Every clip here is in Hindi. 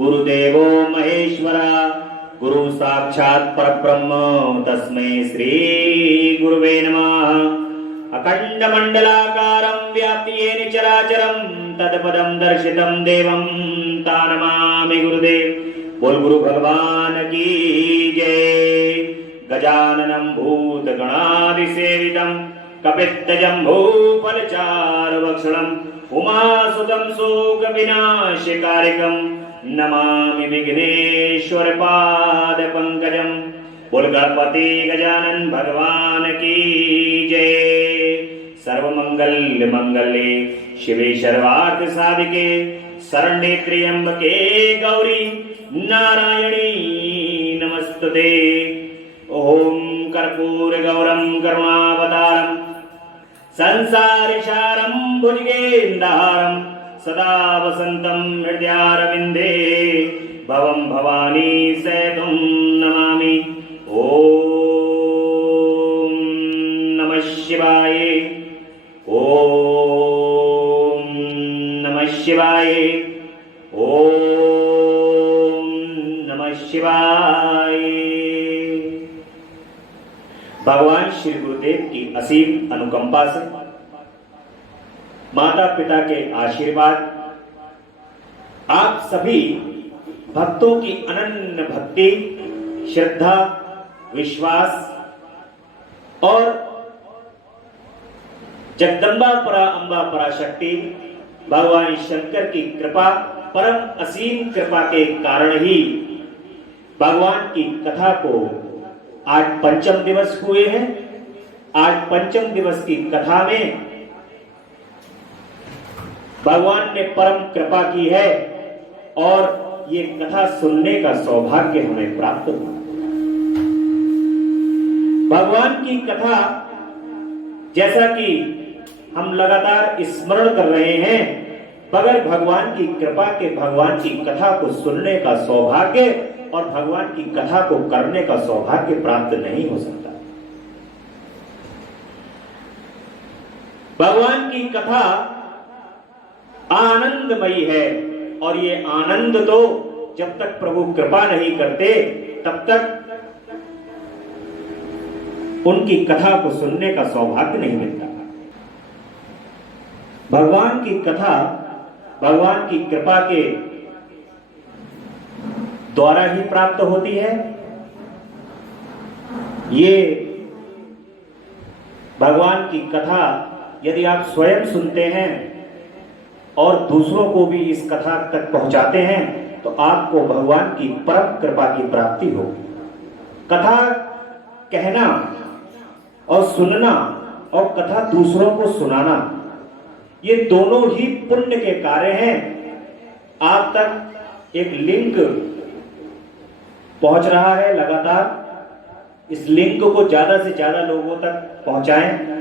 गुरुदेवो महेश्वरा गुरु साक्षात् परब्रह्म तस्मै श्री गुरुवे नमः। अखंड मंडलाकारं व्याप्ति येन चराचरं तत्पदं दर्शितं देवं तानमामि गुरुदेव। बोल गुरु भगवान की जय। गजाननं भूतगणादिसेवितं कपित्तजम्बूफलचारुभक्षणम् उमासुतं शोकविनाशकारिकं नमामि विघ्नेश्वर पादपङ्कजम्। बोल गणपति गजानन भगवान की जय। सर्वमंगल मंगल्ये शिवे सर्वार्थ साधिके शरण्ये त्र्यंबके गौरी नारायणी नमस्तुते। ओम कर्पूर गौरम करुणावतारम संसारिसारं भुजगेन्द्रहारं सदा वसन्तं हृदयारविन्दे भवं भवानी सहितं नमामि। ओम नमः शिवाय। ओम नमः शिवाय। ओम नमः शिवाय। भगवान श्री गुरुदेव की असीम अनुकंपा से, माता पिता के आशीर्वाद, आप सभी भक्तों की अनन्य भक्ति, श्रद्धा, विश्वास और जगदम्बा परा अम्बा पराशक्ति भगवान शंकर की कृपा, परम असीम कृपा के कारण ही भगवान की कथा को आज पंचम दिवस हुए हैं। आज पंचम दिवस की कथा में भगवान ने परम कृपा की है और ये कथा सुनने का सौभाग्य हमें प्राप्त हुआ। भगवान की कथा जैसा कि हम लगातार स्मरण कर रहे हैं, बगैर भगवान की कृपा के भगवान की कथा को सुनने का सौभाग्य और भगवान की कथा को करने का सौभाग्य प्राप्त नहीं हो सकता। भगवान की कथा आनंदमयी है और ये आनंद तो जब तक प्रभु कृपा नहीं करते तब तक उनकी कथा को सुनने का सौभाग्य नहीं मिलता। भगवान की कथा भगवान की कृपा के द्वारा ही प्राप्त होती है। ये भगवान की कथा यदि आप स्वयं सुनते हैं और दूसरों को भी इस कथा तक पहुंचाते हैं तो आपको भगवान की परम कृपा की प्राप्ति होगी। कथा कहना और सुनना और कथा दूसरों को सुनाना, ये दोनों ही पुण्य के कार्य हैं। आप तक एक लिंक पहुंच रहा है लगातार। इस लिंक को ज्यादा से ज्यादा लोगों तक पहुंचाएं।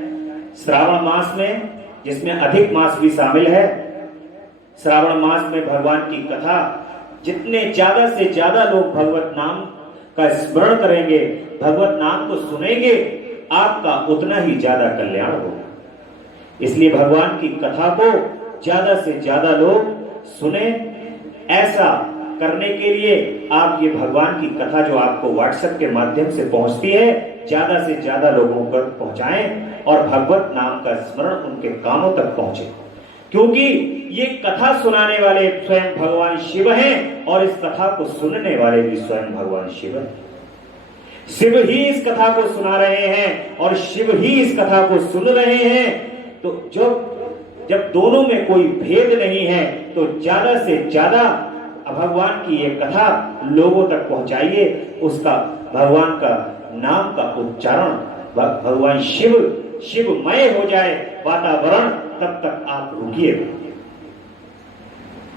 श्रावण मास में, जिसमें अधिक मास भी शामिल है, श्रावण मास में भगवान की कथा जितने ज्यादा से ज्यादा लोग भगवत नाम का स्मरण करेंगे, भगवत नाम को सुनेंगे, आपका उतना ही ज्यादा कल्याण होगा। इसलिए भगवान की कथा को ज्यादा से ज्यादा लोग सुने। ऐसा करने के लिए आप ये भगवान की कथा जो आपको व्हाट्सएप के माध्यम से पहुंचती है, ज्यादा से ज्यादा लोगों तक पहुंचाएं और भगवत नाम का स्मरण उनके कानों तक पहुंचे। क्योंकि ये कथा सुनाने वाले स्वयं भगवान शिव हैं और इस कथा को सुनने वाले भी स्वयं भगवान शिव हैं। शिव ही इस कथा को सुना रहे हैं और शिव ही इस कथा को सुन रहे हैं। तो जब दोनों में कोई भेद नहीं है तो ज्यादा से ज्यादा भगवान की ये कथा लोगों तक पहुंचाइए। उसका भगवान का नाम का उच्चारण भगवान शिवमय हो जाए वातावरण, तब तक आप रुकिए।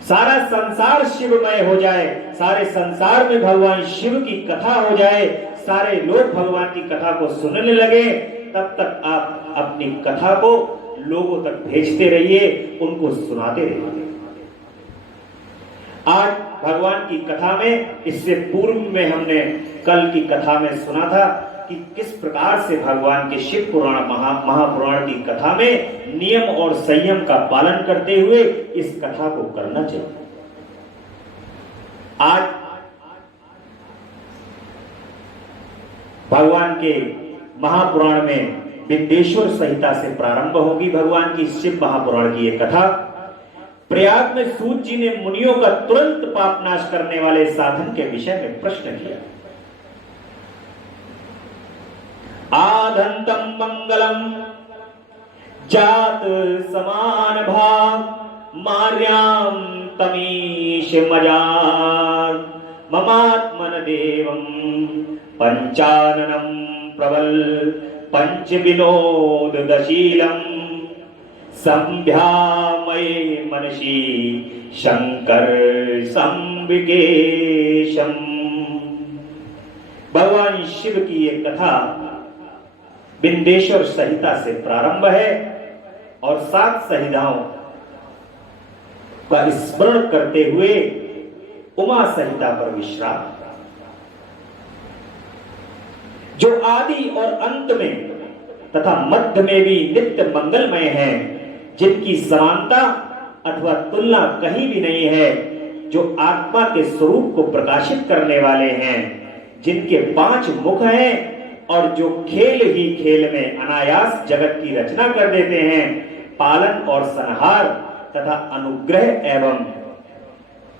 सारा संसार शिवमय हो जाए, सारे संसार में भगवान शिव की कथा हो जाए, सारे लोग भगवान की कथा को सुनने लगे, तब तक आप अपनी कथा को लोगों तक भेजते रहिए, उनको सुनाते रहिए। आज भगवान की कथा में, इससे पूर्व में हमने कल की कथा में सुना था कि किस प्रकार से भगवान के शिव पुराण महापुराण की कथा में नियम और संयम का पालन करते हुए इस कथा को करना चाहिए। आज भगवान के महापुराण में विंध्येश्वर संहिता से प्रारंभ होगी भगवान की शिव महापुराण की एक कथा। प्रयाग में सूत जी ने मुनियों का तुरंत पाप नाश करने वाले साधन के विषय में प्रश्न किया। आधंतम मंगलम जात समान भाग मार्याम तमीश मजार ममात्मन देवम पंचाननम प्रबल पंच विनोद दशीलम संध्यामये मनसी शंकर संविकेशम। भगवान शिव की एक कथा विंध्येश्वर संहिता से प्रारंभ है और 7 संहिताओं का स्मरण करते हुए उमा संहिता पर विश्राम, जो आदि और अंत में तथा मध्य में भी नित्य मंगलमय है, जिनकी समानता अथवा तुलना कहीं भी नहीं है, जो आत्मा के स्वरूप को प्रकाशित करने वाले हैं, जिनके 5 मुख हैं और जो खेल ही खेल में अनायास जगत की रचना कर देते हैं, पालन और संहार तथा अनुग्रह एवं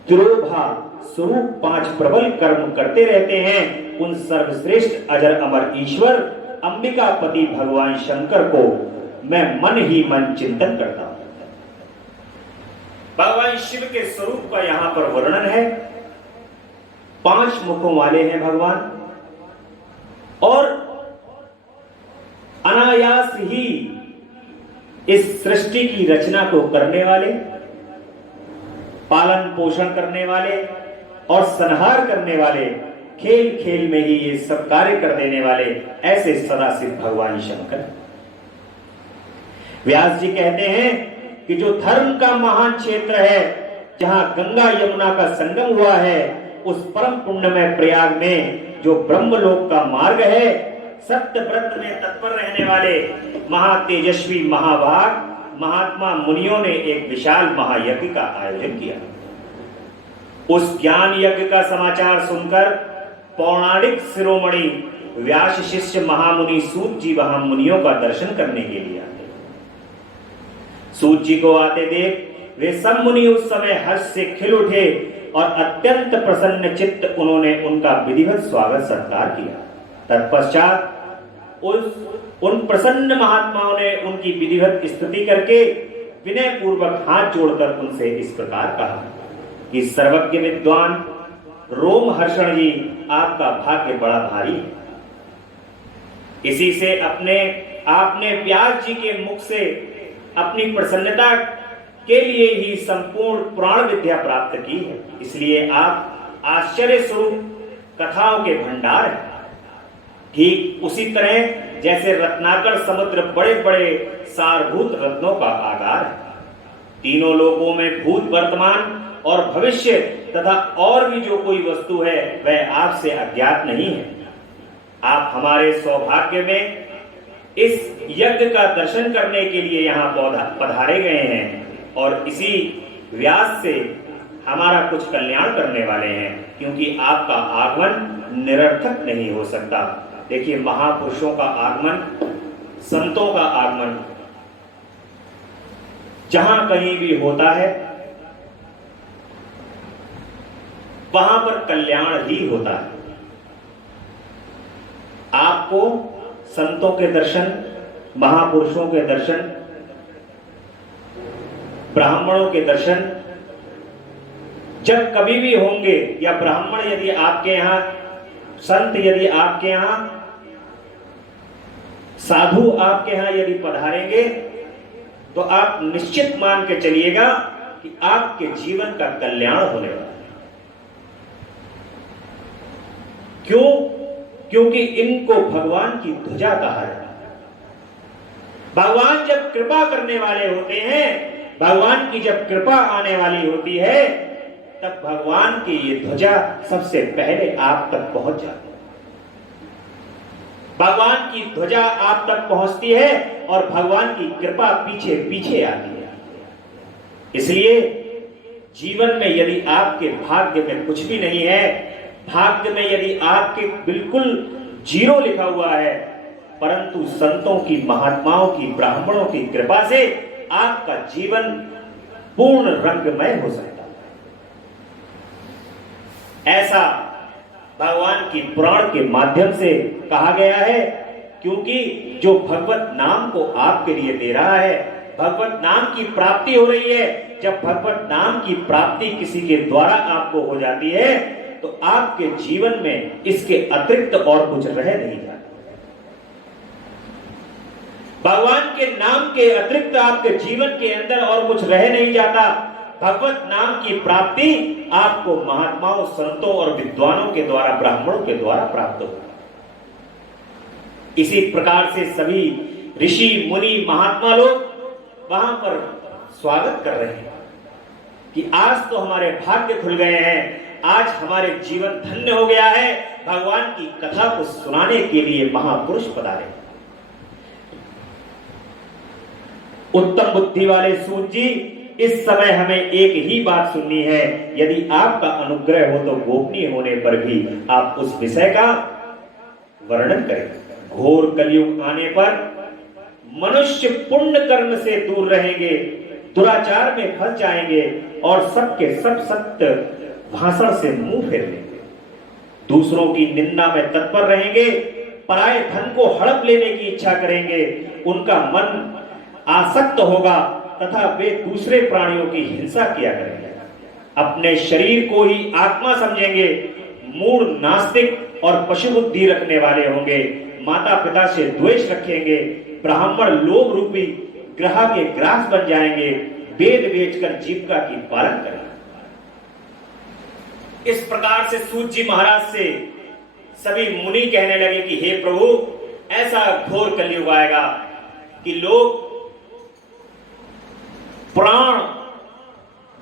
तिरोभा स्वरूप 5 प्रबल कर्म करते रहते हैं, उन सर्वश्रेष्ठ अजर अमर ईश्वर अंबिकापति भगवान शंकर को मैं मन ही मन चिंतन करता हूं। भगवान शिव के स्वरूप का यहां पर वर्णन है। 5 मुखों वाले हैं भगवान और अनायास ही इस सृष्टि की रचना को करने वाले, पालन पोषण करने वाले और संहार करने वाले, खेल खेल में ही ये सब कार्य कर देने वाले ऐसे सदाशिव भगवान शंकर। व्यास जी कहते हैं कि जो धर्म का महान क्षेत्र है, जहां गंगा यमुना का संगम हुआ है, उस परम पुण्यमय प्रयाग में जो ब्रह्मलोक का मार्ग है, सत्य व्रत में तत्पर रहने वाले महातेजस्वी महाभाग महात्मा मुनियों ने एक विशाल महायज्ञ का आयोजन किया। उस ज्ञान यज्ञ का समाचार सुनकर पौराणिक शिरोमणि व्यास शिष्य महामुनि सूत जी वहां मुनियों का दर्शन करने के लिए आते। सूत जी को आते देख वे सब मुनि उस समय हर्ष से खिल उठे और अत्यंत प्रसन्न चित्त उन्होंने उनका विधिवत स्वागत सत्कार किया। तत्पश्चात उन प्रसन्न महात्माओं ने उनकी विधिवत स्तुति करके विनय पूर्वक हाथ जोड़कर उनसे इस प्रकार कहा कि सर्वज्ञ विद्वान रोमहर्षण जी, आपका भाग्य बड़ा भारी है। इसी से आपने व्यास जी के मुख से अपनी प्रसन्नता के लिए ही संपूर्ण पुराण विद्या प्राप्त की है, इसलिए आप आश्चर्य स्वरूप कथाओं के भंडार हैं। ठीक उसी तरह जैसे रत्नाकर समुद्र बड़े बड़े सारभूत रत्नों का आगार है। तीनों लोकों में भूत, वर्तमान और भविष्य तथा और भी जो कोई वस्तु है वह आपसे अज्ञात नहीं है। आप हमारे सौभाग्य में इस यज्ञ का दर्शन करने के लिए यहाँ पधारे गए हैं और इसी व्यास से हमारा कुछ कल्याण करने वाले हैं, क्योंकि आपका आगमन निरर्थक नहीं हो सकता। देखिए, महापुरुषों का आगमन, संतों का आगमन जहां कहीं भी होता है वहां पर कल्याण ही होता है। आपको संतों के दर्शन, महापुरुषों के दर्शन, ब्राह्मणों के दर्शन जब कभी भी होंगे, या ब्राह्मण यदि आपके यहां, संत यदि आपके यहां, साधु आपके यहां यदि पधारेंगे, तो आप निश्चित मान के चलिएगा कि आपके जीवन का कल्याण होने वाला है। क्यों? क्योंकि इनको भगवान की ध्वजा कहा है। भगवान जब कृपा करने वाले होते हैं, भगवान की जब कृपा आने वाली होती है, तब भगवान की ये ध्वजा सबसे पहले आप तक पहुंच जाती है। भगवान की ध्वजा आप तक पहुंचती है और भगवान की कृपा पीछे पीछे आती है। इसलिए जीवन में यदि आपके भाग्य में कुछ भी नहीं है, भाग्य में यदि आपके बिल्कुल जीरो लिखा हुआ है, परंतु संतों की, महात्माओं की, ब्राह्मणों की कृपा से आपका जीवन पूर्ण रंगमय हो सकता है। ऐसा भगवान की पुराण के माध्यम से कहा गया है, क्योंकि जो भगवत नाम को आपके लिए दे रहा है, भगवत नाम की प्राप्ति हो रही है। जब भगवत नाम की प्राप्ति किसी के द्वारा आपको हो जाती है तो आपके जीवन में इसके अतिरिक्त और कुछ रह नहीं जाता। भगवान के नाम के अतिरिक्त आपके जीवन के अंदर और कुछ रह नहीं जाता। भगवत नाम की प्राप्ति आपको महात्माओं, संतों और विद्वानों के द्वारा, ब्राह्मणों के द्वारा प्राप्त हो। इसी प्रकार से सभी ऋषि, मुनि, महात्मा लोग वहां पर स्वागत कर रहे हैं कि आज तो हमारे भाग्य खुल गए हैं, आज हमारे जीवन धन्य हो गया है। भगवान की कथा को सुनाने के लिए महापुरुष पधारे। उत्तम बुद्धि वाले सूत जी, इस समय हमें एक ही बात सुननी है। यदि आपका अनुग्रह हो तो गोपनीय होने पर भी आप उस विषय का वर्णन करें। घोर कलयुग आने पर मनुष्य पुण्य कर्म से दूर रहेंगे, दुराचार में फंस जाएंगे और सबके सब सत्य भाषण से मुंह फेर लेंगे, दूसरों की निंदा में तत्पर रहेंगे, पराये धन को हड़प लेने की इच्छा करेंगे, उनका मन आसक्त होगा तथा वे दूसरे प्राणियों की हिंसा किया करेंगे, अपने शरीर को ही आत्मा समझेंगे, मूढ़, नास्तिक और पशु बुद्धि रखने वाले होंगे, माता पिता से द्वेष रखेंगे, ब्राह्मण लोभ रूपी ग्रह के ग्रास बन जाएंगे, वेद बेचकर जीविका की पालन करेंगे। इस प्रकार से सूत जी महाराज से सभी मुनि कहने लगे कि हे प्रभु, ऐसा घोर कलयुग आएगा कि लोग पुराण,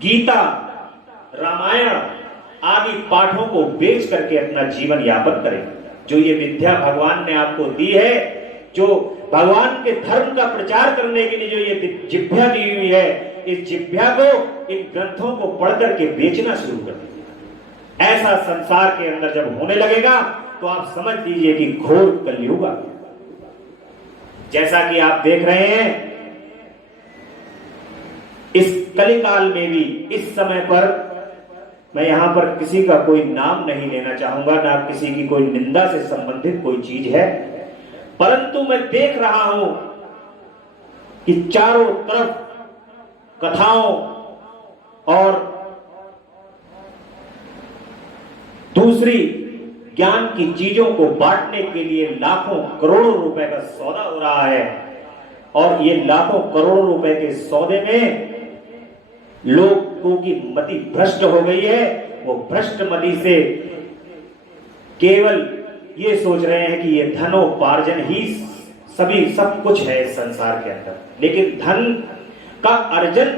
गीता, रामायण आदि पाठों को बेच करके अपना जीवन यापन करेंगे। जो ये विद्या भगवान ने आपको दी है, जो भगवान के धर्म का प्रचार करने के लिए जो ये जिह्वा दी हुई है, इस जिह्वा को, इन ग्रंथों को पढ़ करके बेचना शुरू कर देंगे। ऐसा संसार के अंदर जब होने लगेगा तो आप समझ लीजिए कि घोर कलयुग आ गया। जैसा कि आप देख रहे हैं, इस कलिकाल में भी इस समय पर मैं यहां पर किसी का कोई नाम नहीं लेना चाहूंगा, ना किसी की कोई निंदा से संबंधित कोई चीज है, परंतु मैं देख रहा हूं कि चारों तरफ कथाओं और दूसरी ज्ञान की चीजों को बांटने के लिए लाखों करोड़ों रुपए का सौदा हो रहा है। और ये लाखों करोड़ों रुपए के सौदे में लोगों की मति भ्रष्ट हो गई है। वो भ्रष्ट मति से केवल ये सोच रहे हैं कि ये धनोपार्जन ही सब कुछ है इस संसार के अंदर, लेकिन धन का अर्जन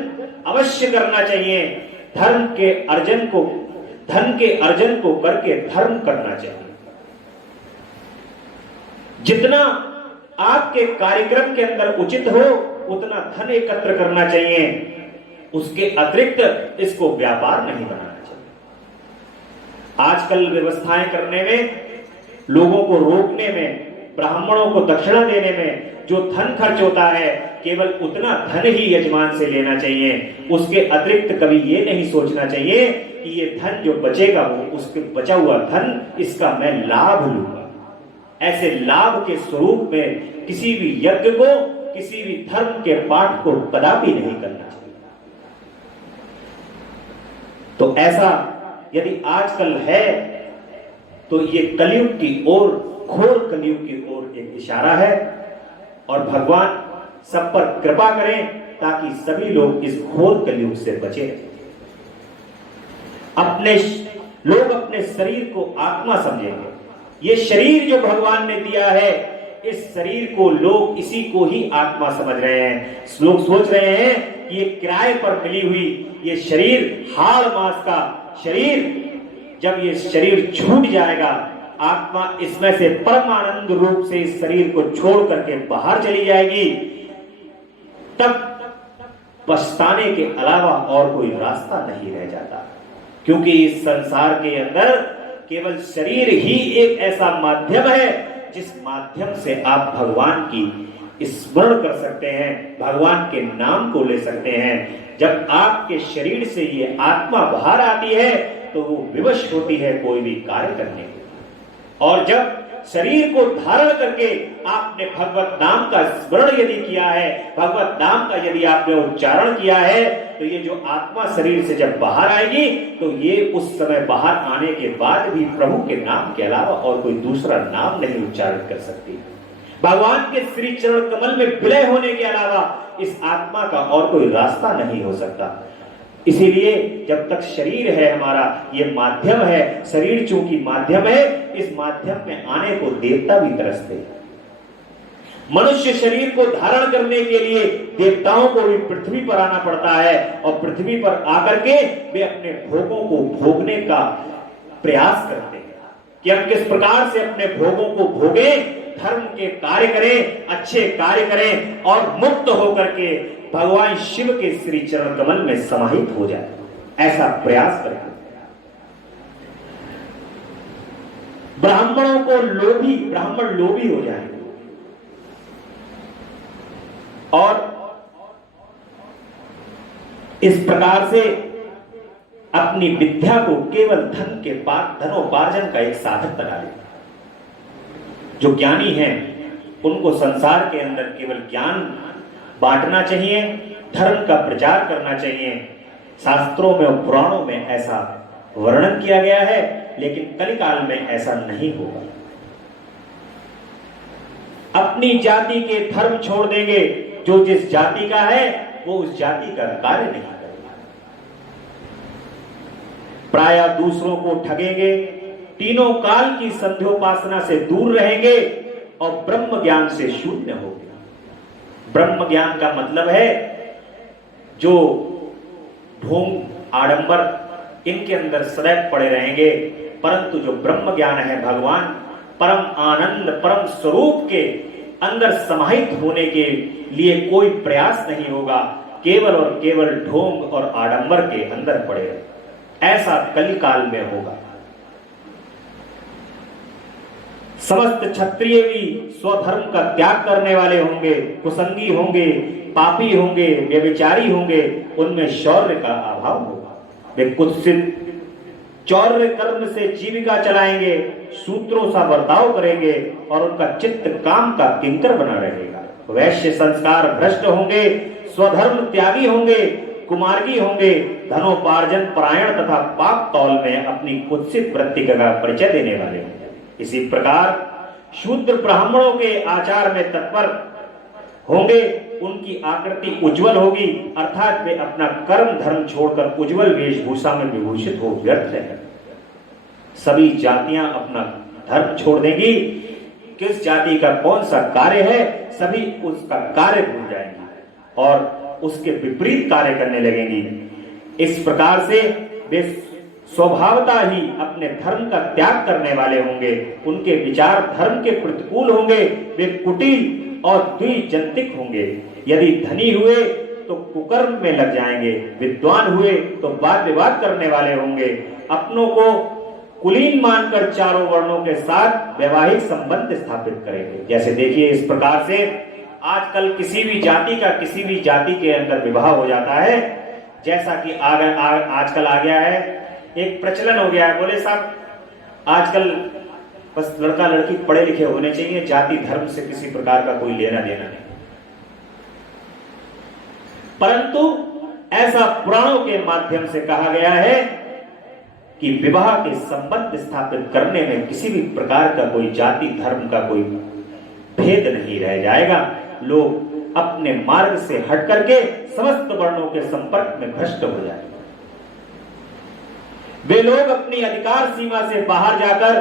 अवश्य करना चाहिए। धन के अर्जन को करके धर्म करना चाहिए। जितना आपके कार्यक्रम के अंदर उचित हो उतना धन एकत्र करना चाहिए, उसके अतिरिक्त इसको व्यापार नहीं बनाना चाहिए। आजकल व्यवस्थाएं करने में, लोगों को रोकने में, ब्राह्मणों को दक्षिणा देने में जो धन खर्च होता है, केवल उतना धन ही यजमान से लेना चाहिए। उसके अतिरिक्त कभी ये नहीं सोचना चाहिए कि ये धन जो बचेगा वो उसके बचा हुआ धन, इसका मैं लाभ लूंगा। ऐसे लाभ के स्वरूप में किसी भी यज्ञ को, किसी भी धर्म के पाठ को कदापि नहीं करना चाहिए। तो ऐसा यदि आजकल है तो ये कलयुग की ओर, घोर कलयुग की ओर एक इशारा है। और भगवान सब पर कृपा करें ताकि सभी लोग इस घोर कलयुग से बचे। लोग अपने शरीर को आत्मा समझेंगे। ये शरीर जो भगवान ने दिया है, इस शरीर को लोग इसी को ही आत्मा समझ रहे हैं। लोग सोच रहे हैं कि ये किराए पर मिली हुई ये शरीर, हाड़ मांस का शरीर, जब ये शरीर छूट जाएगा, आत्मा इसमें से परमानंद रूप से इस शरीर को छोड़ करके बाहर चली जाएगी, तब पछताने के अलावा और कोई रास्ता नहीं रह जाता, क्योंकि इस संसार के अंदर केवल शरीर ही एक ऐसा माध्यम है जिस माध्यम से आप भगवान की स्मरण कर सकते हैं, भगवान के नाम को ले सकते हैं। जब आपके शरीर से ये आत्मा बाहर आती है तो वो विवश होती है कोई भी कार्य करने के, और जब शरीर को धारण करके आपने भगवत नाम का स्मरण यदि किया है, भगवत नाम का यदि आपने उच्चारण किया है, तो ये जो आत्मा शरीर से जब बाहर आएगी तो ये उस समय बाहर आने के बाद भी प्रभु के नाम के अलावा और कोई दूसरा नाम नहीं उच्चारण कर सकती। भगवान के श्री चरण कमल में विलय होने के अलावा इस आत्मा का और कोई रास्ता नहीं हो सकता। इसीलिए जब तक शरीर है हमारा, ये माध्यम है, शरीर चूंकि माध्यम है, इस माध्यम में आने को देवता भी तरसते हैं। मनुष्य शरीर को धारण करने के लिए देवताओं को भी पृथ्वी पर आना पड़ता है, और पृथ्वी पर आकर के वे अपने भोगों को भोगने का प्रयास करते हैं कि हम किस प्रकार से अपने भोगों को भोगें, धर्म के कार्य करें, अच्छे कार्य करें और मुक्त होकर के भगवान शिव के श्री चरण कमल में समाहित हो जाए, ऐसा प्रयास करें। ब्राह्मण लोभी हो जाएंगे और इस प्रकार से अपनी विद्या को केवल धनोपार्जन का एक साधन बना ले। जो ज्ञानी हैं उनको संसार के अंदर केवल ज्ञान बांटना चाहिए, धर्म का प्रचार करना चाहिए। शास्त्रों में और पुराणों में ऐसा वर्णन किया गया है, लेकिन कलिकाल में ऐसा नहीं होगा। अपनी जाति के धर्म छोड़ देंगे, जो जिस जाति का है वो उस जाति का कार्य नहीं करेगा। प्रायः दूसरों को ठगेंगे, तीनों काल की संध्योपासना से दूर रहेंगे और ब्रह्म ज्ञान से शून्य हो गया। ब्रह्म ज्ञान का मतलब है जो ढोंग आडंबर इनके अंदर सदैव पड़े रहेंगे, परंतु जो ब्रह्म ज्ञान है भगवान परम आनंद परम स्वरूप के अंदर समाहित होने के लिए कोई प्रयास नहीं होगा, केवल और केवल ढोंग और आडंबर के अंदर पड़े रहे। ऐसा कलिकाल में होगा। समस्त क्षत्रिय भी स्वधर्म का त्याग करने वाले होंगे, कुसंगी होंगे, पापी होंगे, व्यभिचारी होंगे, उनमें शौर्य का अभाव होगा। वे कुत्सित चौर्य कर्म से जीविका चलाएंगे, सूत्रों सा बर्ताव करेंगे और उनका चित्त काम का किंकर बना रहेगा। वैश्य संस्कार भ्रष्ट होंगे, स्वधर्म त्यागी होंगे, कुमार्गी होंगे, धनोपार्जन परायण तथा पाप तौल में अपनी कुत्सित वृत्ति का परिचय देने वाले होंगे। इसी प्रकार शूद्र ब्राह्मणों के आचार में तत्पर होंगे, उनकी आकृति उज्जवल होगी, अर्थात वे अपना कर्म धर्म छोड़कर उज्जवल वेशभूषा में विभूषित हो व्यर्थ रहेंगे। सभी जातियां अपना धर्म छोड़ देंगी, किस जाति का कौन सा कार्य है सभी उसका कार्य भूल जाएंगी और उसके विपरीत कार्य करने लगेंगी। इस प्रकार से वे स्वभावता ही अपने धर्म का त्याग करने वाले होंगे, उनके विचार धर्म के प्रतिकूल होंगे, वे कुटिल और द्विजंतिक होंगे। यदि धनी हुए तो कुकर्म में लग जाएंगे, विद्वान हुए तो वाद विवाद करने वाले होंगे, अपनों को कुलीन मानकर चारों वर्णों के साथ वैवाहिक संबंध स्थापित करेंगे। जैसे देखिए, इस प्रकार से आजकल किसी भी जाति का किसी भी जाति के अंदर विवाह हो जाता है। जैसा कि आजकल आ गया है, एक प्रचलन हो गया है, बोले साहब आजकल बस लड़का लड़की पढ़े लिखे होने चाहिए, जाति धर्म से किसी प्रकार का कोई लेना देना नहीं। परंतु ऐसा पुराणों के माध्यम से कहा गया है कि विवाह के संबंध स्थापित करने में किसी भी प्रकार का कोई जाति धर्म का कोई भेद नहीं रह जाएगा। लोग अपने मार्ग से हट करके समस्त वर्णों के संपर्क में भ्रष्ट हो जाएंगे। वे लोग अपनी अधिकार सीमा से बाहर जाकर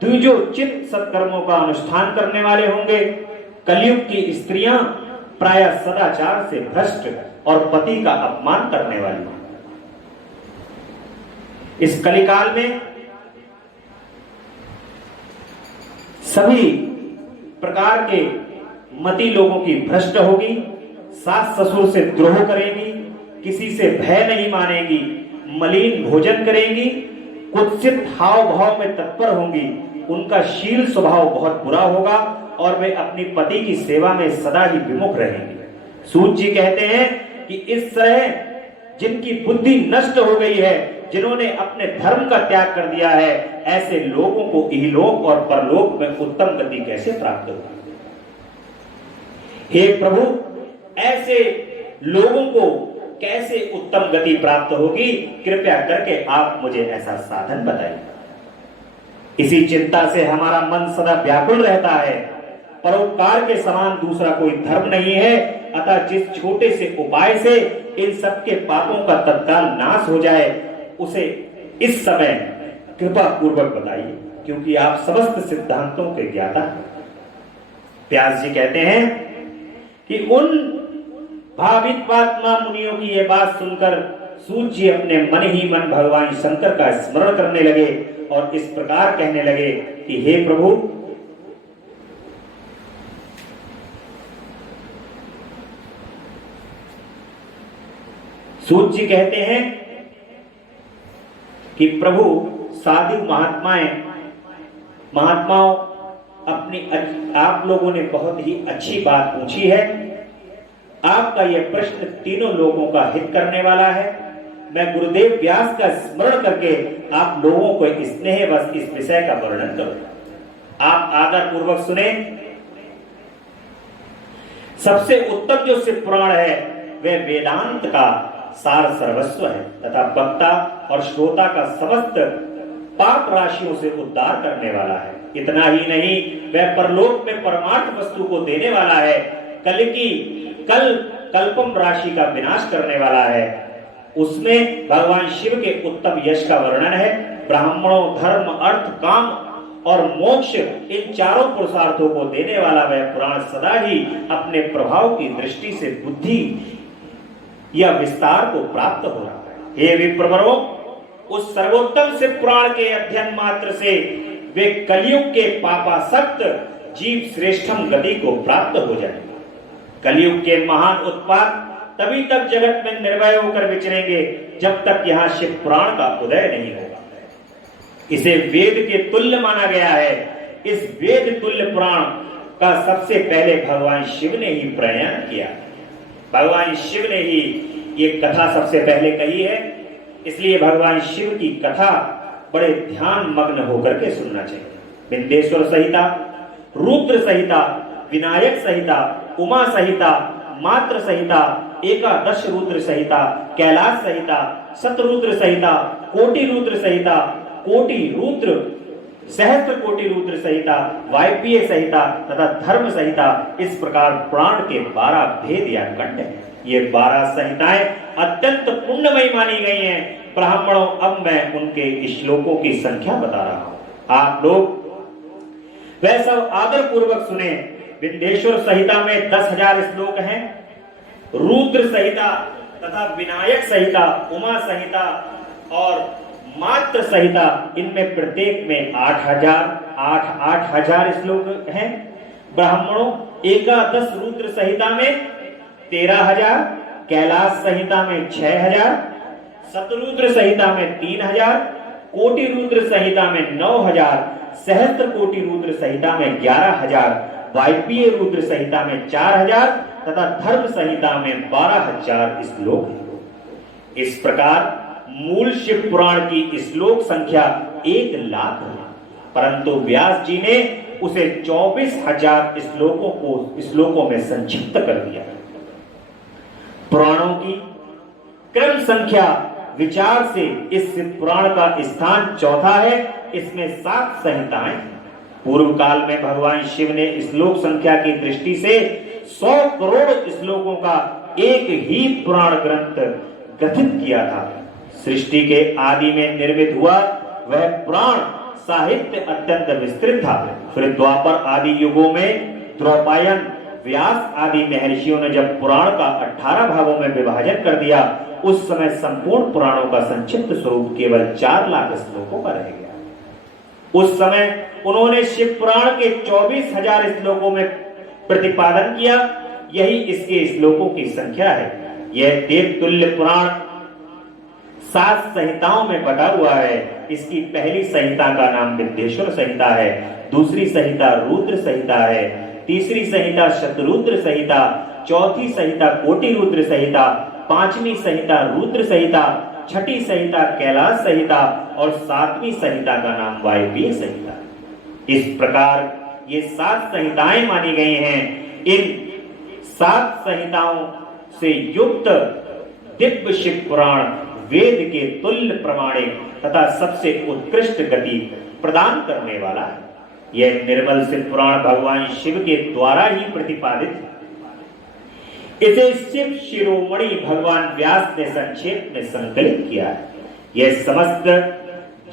द्विजोचित सत्कर्मों का अनुष्ठान करने वाले होंगे। कलयुग की स्त्रियां प्रायः सदाचार से भ्रष्ट और पति का अपमान करने वाली हैं। इस कलिकाल में सभी प्रकार के मति लोगों की भ्रष्ट होगी, सास ससुर से द्रोह करेंगी, किसी से भय नहीं मानेगी, मलिन भोजन करेंगी, कुत्सित हाव भाव में तत्पर होंगी, उनका शील स्वभाव बहुत बुरा होगा और वे अपनी पति की सेवा में सदा ही विमुख रहेंगे। सूत जी कहते हैं कि इस तरह जिनकी बुद्धि नष्ट हो गई है, जिन्होंने अपने धर्म का त्याग कर दिया है, ऐसे लोगों को इहलोक और परलोक में उत्तम गति कैसे प्राप्त होगी? हे प्रभु, ऐसे लोगों को कैसे उत्तम गति प्राप्त होगी? कृपया करके आप मुझे ऐसा साधन बताइए। इसी चिंता से हमारा मन सदा व्याकुल रहता है। परोपकार के समान दूसरा कोई धर्म नहीं है, अतः जिस छोटे से उपाय से इन सबके पापों का तत्काल नाश हो जाए, उसे इस समय कृपा पूर्वक बताइए, क्योंकि आप समस्त सिद्धांतों के ज्ञाता हैं। व्यास जी कहते हैं कि उन भावित्वात्मा मुनियों की यह बात सुनकर सूत जी अपने मन ही मन भगवान शंकर का स्मरण करने लगे और इस प्रकार कहने लगे कि हे प्रभु, सूत जी कहते हैं कि प्रभु, साधु महात्माओं आप लोगों ने बहुत ही अच्छी बात पूछी है। आपका यह प्रश्न तीनों लोगों का हित करने वाला है। मैं गुरुदेव व्यास का स्मरण करके आप लोगों को स्नेहवश इस विषय का वर्णन करूंगा। आप आदर पूर्वक सुने। सबसे उत्तम जो शिव पुराण है वह वेदांत का सार सर्वस्व है तथा वक्ता और श्रोता का समस्त पाप राशियों से उद्धार करने वाला है। इतना ही नहीं, वह परलोक में परमार्थ वस्तु को देने वाला है। कल्पम राशि का विनाश करने वाला है। उसमें भगवान शिव के उत्तम यश का वर्णन है। ब्राह्मणों, धर्म, अर्थ, काम और मोक्ष, इन चारों पुरुषार्थों को देने वाला वह पुराण सदा ही अपने प्रभाव की दृष्टि से बुद्धि या विस्तार को प्राप्त हो रहा है। हे विप्रवरो, उस सर्वोत्तम शिव पुराण के अध्ययन मात्र से वे कलयुग के पापासक्त जीव श्रेष्ठम गति को प्राप्त हो जाएंगे। कलयुग के महान उत्पात तभी तक जगत में निर्भय होकर विचरेंगे जब तक यहाँ शिव पुराण का उदय नहीं होगा। इसे वेद के तुल्य माना गया है। इस वेद तुल्य पुराण का सबसे पहले भगवान शिव ने ही प्रणयन किया। भगवान शिव ने ही ये कथा सबसे पहले कही है, इसलिए भगवान शिव की कथा बड़े ध्यान मग्न होकर के सुनना चाहिए। विंध्येश्वर संहिता, रुद्र संहिता, विनायक संहिता, उमा संहिता, मात्र संहिता, एकादश रुद्र संहिता, कैलाश संहिता, शतरुद्र संहिता, कोटि रुद्र संहिता, कोटि रुद्र, सहस्त्र कोटि रुद्र संहिता, वायपीय संहिता तथा धर्म संहिता, इस प्रकार पुराण के 12 भेद या खंड हैं। ये 12 संहिताएं अत्यंत पुण्यमयी मानी गई हैं। ब्राह्मणों, अब मैं उनके श्लोकों की संख्या बता रहा हूं। आप लोग वह सब आदर पूर्वक सुने। विंध्येश्वर संहिता में 10,000 श्लोक हैं। रुद्र संहिता तथा विनायक संहिता, उमा संहिता और मात्र संहिता, इनमें प्रत्येक में 8,000 श्लोक हैं। ब्राह्मणों, एकादश रुद्र संहिता में 13,000, कैलाश संहिता में 6,000, शतरुद्र संहिता में 3,000, कोटि रुद्र संहिता में 9,000, सहस्त्र कोटि रुद्र संहिता में 11,000, वायपीय रुद्र संहिता में 4,000 तथा धर्म संहिता में 12,000 श्लोक हैं। इस प्रकार मूल शिव पुराण की श्लोक संख्या 1,00,000 है, परंतु व्यास जी ने उसे 24,000 श्लोकों में संक्षिप्त कर दिया। पुराणों की क्रम संख्या विचार से इस पुराण का स्थान चौथा है। इसमें 7 संहिताएं। पूर्व काल में भगवान शिव ने श्लोक संख्या की दृष्टि से 100 करोड़ श्लोकों का एक ही पुराण ग्रंथ गठित किया था। सृष्टि के आदि में निर्मित हुआ वह पुराण साहित्य अत्यंत विस्तृत था। फिर द्वापर आदि युगों में द्रौपायन, व्यास आदि महर्षियों ने जब पुराण का 18 भागों में विभाजन कर दिया, उस समय संपूर्ण पुराणों का संक्षिप्त स्वरूप केवल 4 लाख श्लोकों का रह गया। उस समय उन्होंने शिव पुराण के 24,000 श्लोकों में प्रतिपादन किया। यही इसके श्लोकों की संख्या है। यह देवतुल्य पुराण 7 संहिताओं में बटा हुआ है। इसकी पहली संहिता का नाम विद्येश्वर संहिता है, दूसरी संहिता रुद्र संहिता है, तीसरी संहिता शतरुद्र संहिता, चौथी संहिता कोटि रुद्र संहिता, पांचवी संहिता रुद्र संहिता, छठी संहिता कैलाश संहिता और 7वीं संहिता का नाम वायवीय संहिता। इस प्रकार ये 7 संहिताएं मानी गई हैं। इन 7 संहिताओं से युक्त दिव्य शिव पुराण वेद के तुल्य प्रमाणिक तथा सबसे उत्कृष्ट गति प्रदान करने वाला है। यह निर्मल शिव पुराण भगवान शिव के द्वारा ही प्रतिपादित है। इसे शिव शिरोमणि भगवान व्यास ने संक्षेप में संकलित किया है। यह समस्त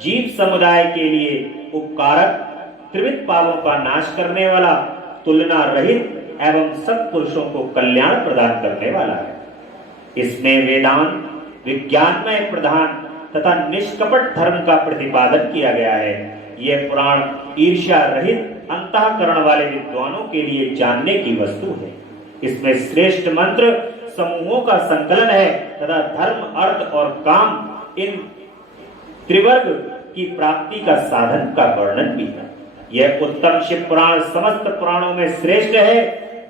जीव समुदाय के लिए उपकारक, त्रिविध पापों का नाश करने वाला, तुलना रहित एवं सब पुरुषों को कल्याण प्रदान करने वाला है। इसमें वेदांत, विज्ञानमय प्रधान तथा निष्कपट धर्म का प्रतिपादन किया गया है। यह पुराण ईर्ष्या रहित अंतःकरण वाले विद्वानों के लिए जानने की वस्तु है। इसमें श्रेष्ठ मंत्र समूहों का संकलन है तथा धर्म, अर्थ और काम इन त्रिवर्ग की प्राप्ति का साधन का वर्णन भी है। यह उत्तम शिव पुराण समस्त पुराणों में श्रेष्ठ है।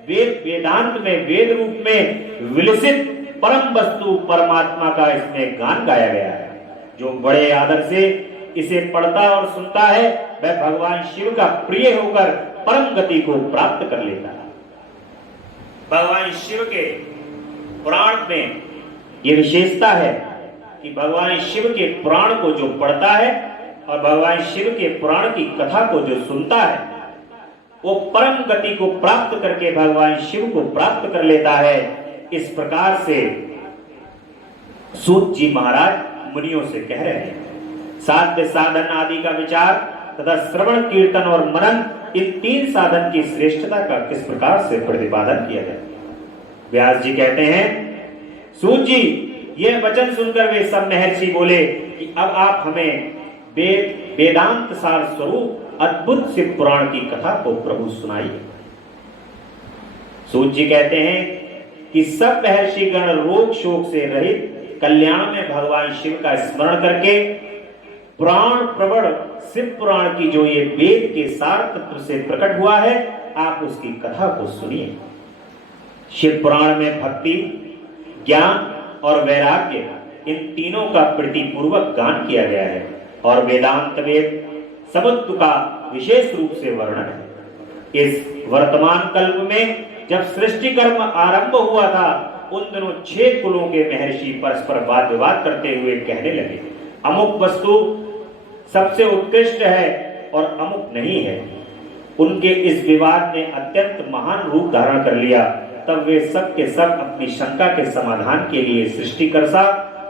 वेद वेदांत में वेद रूप में विलसित परम वस्तु परमात्मा का इसमें गान गाया गया है। जो बड़े आदर से इसे पढ़ता और सुनता है वह भगवान शिव का प्रिय होकर परम गति को प्राप्त कर लेता है। भगवान शिव के पुराण में यह विशेषता है कि भगवान शिव के पुराण को जो पढ़ता है और भगवान शिव के पुराण की कथा को जो सुनता है वो परम गति को प्राप्त करके भगवान शिव को प्राप्त कर लेता है। इस प्रकार से सूत जी महाराज मुनियों से कह रहे हैं। साध्य साधन आदि का विचार तथा श्रवण कीर्तन और मनन, इन 3 साधन की श्रेष्ठता का किस प्रकार से प्रतिपादन किया जाए। व्यास जी कहते हैं, सूत जी यह वचन सुनकर वे सब महर्षि बोले कि अब आप हमें वेदांत सार स्वरूप अद्भुत शिव पुराण की कथा को प्रभु सुनाइए। सूत जी कहते हैं कि सब महर्षि गण रोग शोक से रहित कल्याण में भगवान शिव का स्मरण करके पुराण प्रवण शिव पुराण की जो ये वेद के सार तत्व से प्रकट हुआ है, आप उसकी कथा को सुनिए। शिव पुराण में भक्ति, ज्ञान और वैराग्य, इन तीनों का प्रीतिपूर्वक गान किया गया है और वेदांत वेद सबत्व का विशेष रूप से वर्णन है। इस वर्तमान कल्प में जब सृष्टि कर्म आरंभ हुआ था, उन दिनों 6 कुलों के महर्षि परस्पर वाद विवाद करते हुए कहने लगे, अमुक वस्तु सबसे उत्कृष्ट है और अमुक नहीं है। उनके इस विवाद ने अत्यंत महान रूप धारण कर लिया। तब वे सब के सब अपनी शंका के समाधान के लिए सृष्टिकर्ता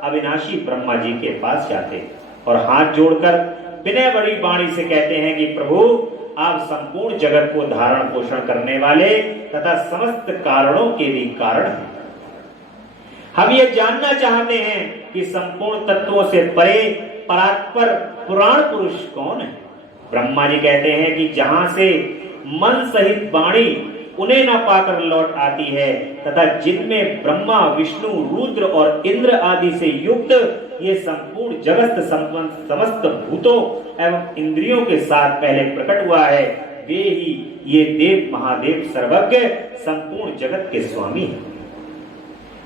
अविनाशी ब्रह्मा जी के पास जाते और हाथ जोड़कर विनय बड़ी वाणी से कहते हैं कि प्रभु, आप संपूर्ण जगत को धारण पोषण करने वाले तथा समस्त कारणों के भी कारण हैं। हम ये जानना चाहते हैं कि संपूर्ण तत्वों से परे परात्पर पुराण पुरुष कौन है। ब्रह्मा जी कहते हैं कि जहां से मन सहित वाणी उन्हें न पाकर लौट आती है तथा जिनमें ब्रह्मा, विष्णु, रुद्र और इंद्र आदि से युक्त ये संपूर्ण जगत समस्त भूतों एवं इंद्रियों के साथ पहले प्रकट हुआ है, वे ही ये देव महादेव सर्वज्ञ संपूर्ण जगत के स्वामी हैं।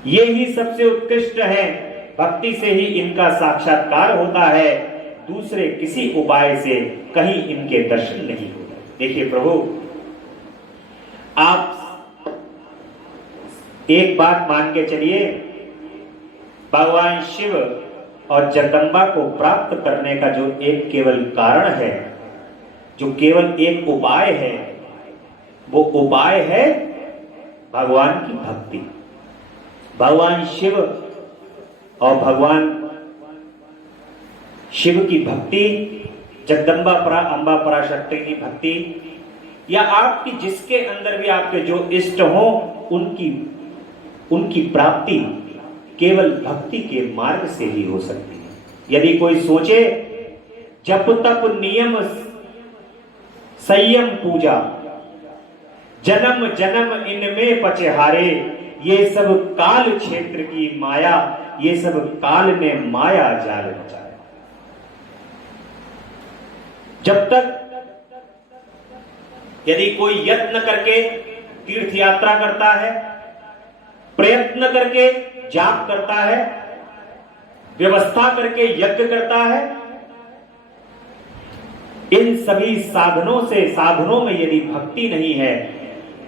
ये ही सबसे उत्कृष्ट है। भक्ति से ही इनका साक्षात्कार होता है, दूसरे किसी उपाय से कहीं इनके दर्शन नहीं होते। देखिए प्रभु, आप एक बात मान के चलिए, भगवान शिव और जगदम्बा को प्राप्त करने का जो एक केवल कारण है, जो केवल एक उपाय है, वो उपाय है भगवान की भक्ति। भगवान शिव और भगवान शिव की भक्ति, जगदम्बा अम्बा पराशक्ति की भक्ति, या आपकी जिसके अंदर भी आपके जो इष्ट हो उनकी प्राप्ति केवल भक्ति के मार्ग से ही हो सकती है। यदि कोई सोचे जप तप नियम संयम पूजा, जन्म जन्म इनमें पचहारे, ये सब काल क्षेत्र की माया, ये सब काल ने माया जाल रचाया। जब तक यदि कोई यत्न करके तीर्थ यात्रा करता है, प्रयत्न करके जाप करता है, व्यवस्था करके यज्ञ करता है, इन सभी साधनों में यदि भक्ति नहीं है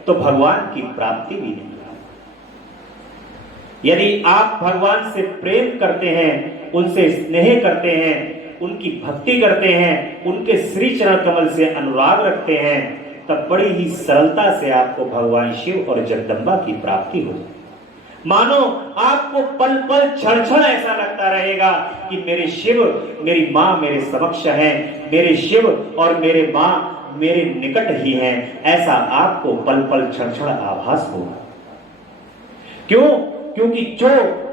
तो भगवान की प्राप्ति भी नहीं है। यदि आप भगवान से प्रेम करते हैं, उनसे स्नेह करते हैं, उनकी भक्ति करते हैं, उनके श्री चरण कमल से अनुराग रखते हैं, तब बड़ी ही सरलता से आपको भगवान शिव और जगदम्बा की प्राप्ति हो। मानो आपको पल पल क्षण क्षण ऐसा लगता रहेगा कि मेरे शिव, मेरी मां मेरे समक्ष हैं, मेरे शिव और मेरे मां मेरे निकट ही हैं, ऐसा आपको पल पल क्षण क्षण आभास होगा। क्यों? क्योंकि जो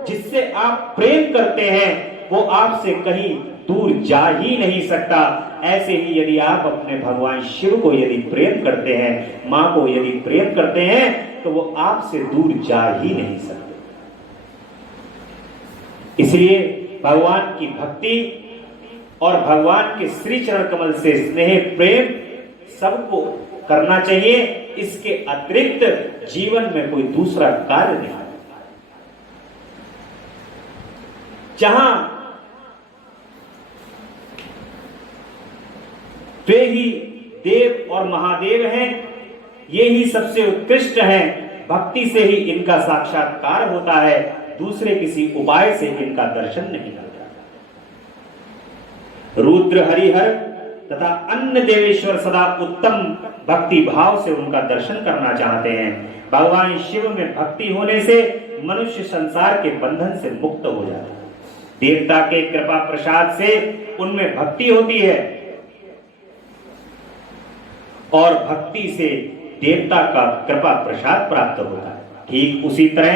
जिससे आप प्रेम करते हैं वो आपसे कहीं दूर जा ही नहीं सकता। ऐसे ही यदि आप अपने भगवान शिव को यदि प्रेम करते हैं, मां को यदि प्रेम करते हैं, तो वो आपसे दूर जा ही नहीं सकते। इसलिए भगवान की भक्ति और भगवान के श्री चरण कमल से स्नेह प्रेम सबको करना चाहिए। इसके अतिरिक्त जीवन में कोई दूसरा कार्य नहीं। जहां वे ही देव और महादेव हैं, ये ही सबसे उत्कृष्ट हैं, भक्ति से ही इनका साक्षात्कार होता है, दूसरे किसी उपाय से इनका दर्शन नहीं होता। रुद्र हरिहर तथा अन्य देवेश्वर सदा उत्तम भक्ति भाव से उनका दर्शन करना चाहते हैं। भगवान शिव में भक्ति होने से मनुष्य संसार के बंधन से मुक्त हो जाता है। देवता के कृपा प्रसाद से उनमें भक्ति होती है और भक्ति से देवता का कृपा प्रसाद प्राप्त होता है। ठीक उसी तरह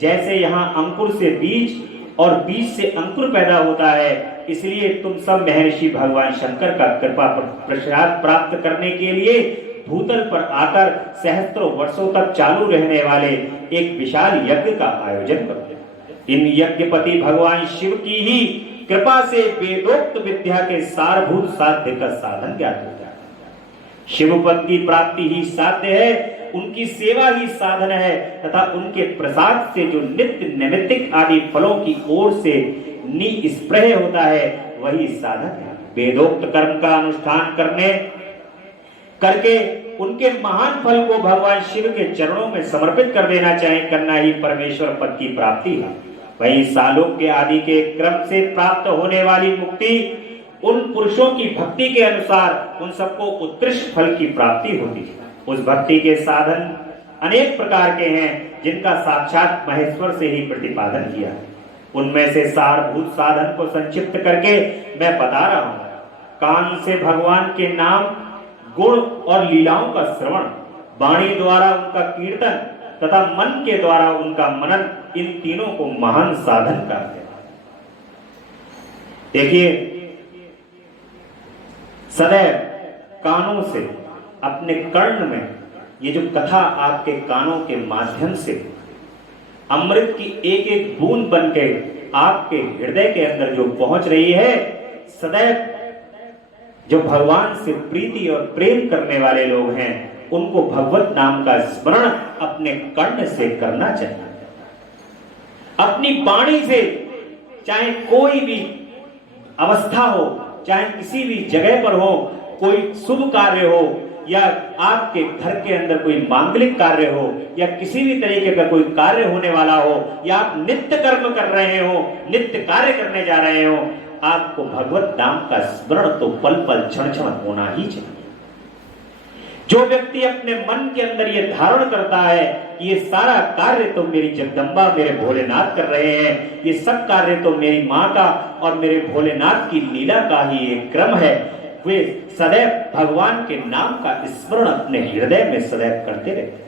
जैसे यहां अंकुर से बीज और बीज से अंकुर पैदा होता है, इसलिए तुम सब महर्षि भगवान शंकर का कृपा प्रसाद प्राप्त करने के लिए भूतल पर आकर सहस्त्रों वर्षों तक चालू रहने वाले एक विशाल यज्ञ का आयोजन करते हैं। इन यज्ञपति भगवान शिव की ही कृपा से वेदोक्त विद्या के सारभूत साध्य का साधन ज्ञात होता है। शिव पद की प्राप्ति ही साध्य है, उनकी सेवा ही साधन है तथा उनके प्रसाद से जो नित्य नैमित्तिक आदि फलों की ओर से निस्पृह होता है वही साधन है। वेदोक्त कर्म का अनुष्ठान करके उनके महान फल को भगवान शिव के चरणों में समर्पित कर देना चाहिए, करना ही परमेश्वर पद की प्राप्ति है। वही सालोक्य आदि के क्रम से प्राप्त होने वाली मुक्ति उन पुरुषों की भक्ति के अनुसार उन सबको उत्कृष्ट फल की प्राप्ति होती है। उस भक्ति के साधन अनेक प्रकार के हैं जिनका साक्षात महेश्वर से ही प्रतिपादन किया है। उनमें से सारभूत साधन को संक्षिप्त करके मैं बता रहा हूं। कान से भगवान के नाम, गुण और लीलाओं का श्रवण, वाणी द्वारा उनका कीर्तन तथा मन के द्वारा उनका मनन, इन तीनों को महान साधन कहते हैं। देखिए, सदैव कानों से अपने कर्ण में ये जो कथा आपके कानों के माध्यम से अमृत की एक एक बूंद बनके आपके हृदय के अंदर जो पहुंच रही है, सदैव जो भगवान से प्रीति और प्रेम करने वाले लोग हैं उनको भगवत नाम का स्मरण अपने कर्ण से करना चाहिए। अपनी वाणी से, चाहे कोई भी अवस्था हो, चाहे किसी भी जगह पर हो, कोई शुभ कार्य हो या आपके घर के अंदर कोई मांगलिक कार्य हो या किसी भी तरीके का कोई कार्य होने वाला हो या आप नित्य कर्म कर रहे हो, नित्य कार्य करने जा रहे हो, आपको भगवत नाम का स्मरण तो पल पल क्षण क्षण होना ही चाहिए। जो व्यक्ति अपने मन के अंदर ये धारण करता है ये सारा कार्य तो मेरी जगदम्बा, मेरे भोलेनाथ कर रहे हैं, ये सब कार्य तो मेरी माँ का और मेरे भोलेनाथ की लीला का ही एक क्रम है, वे सदैव भगवान के नाम का स्मरण अपने हृदय में सदैव करते रहते हैं।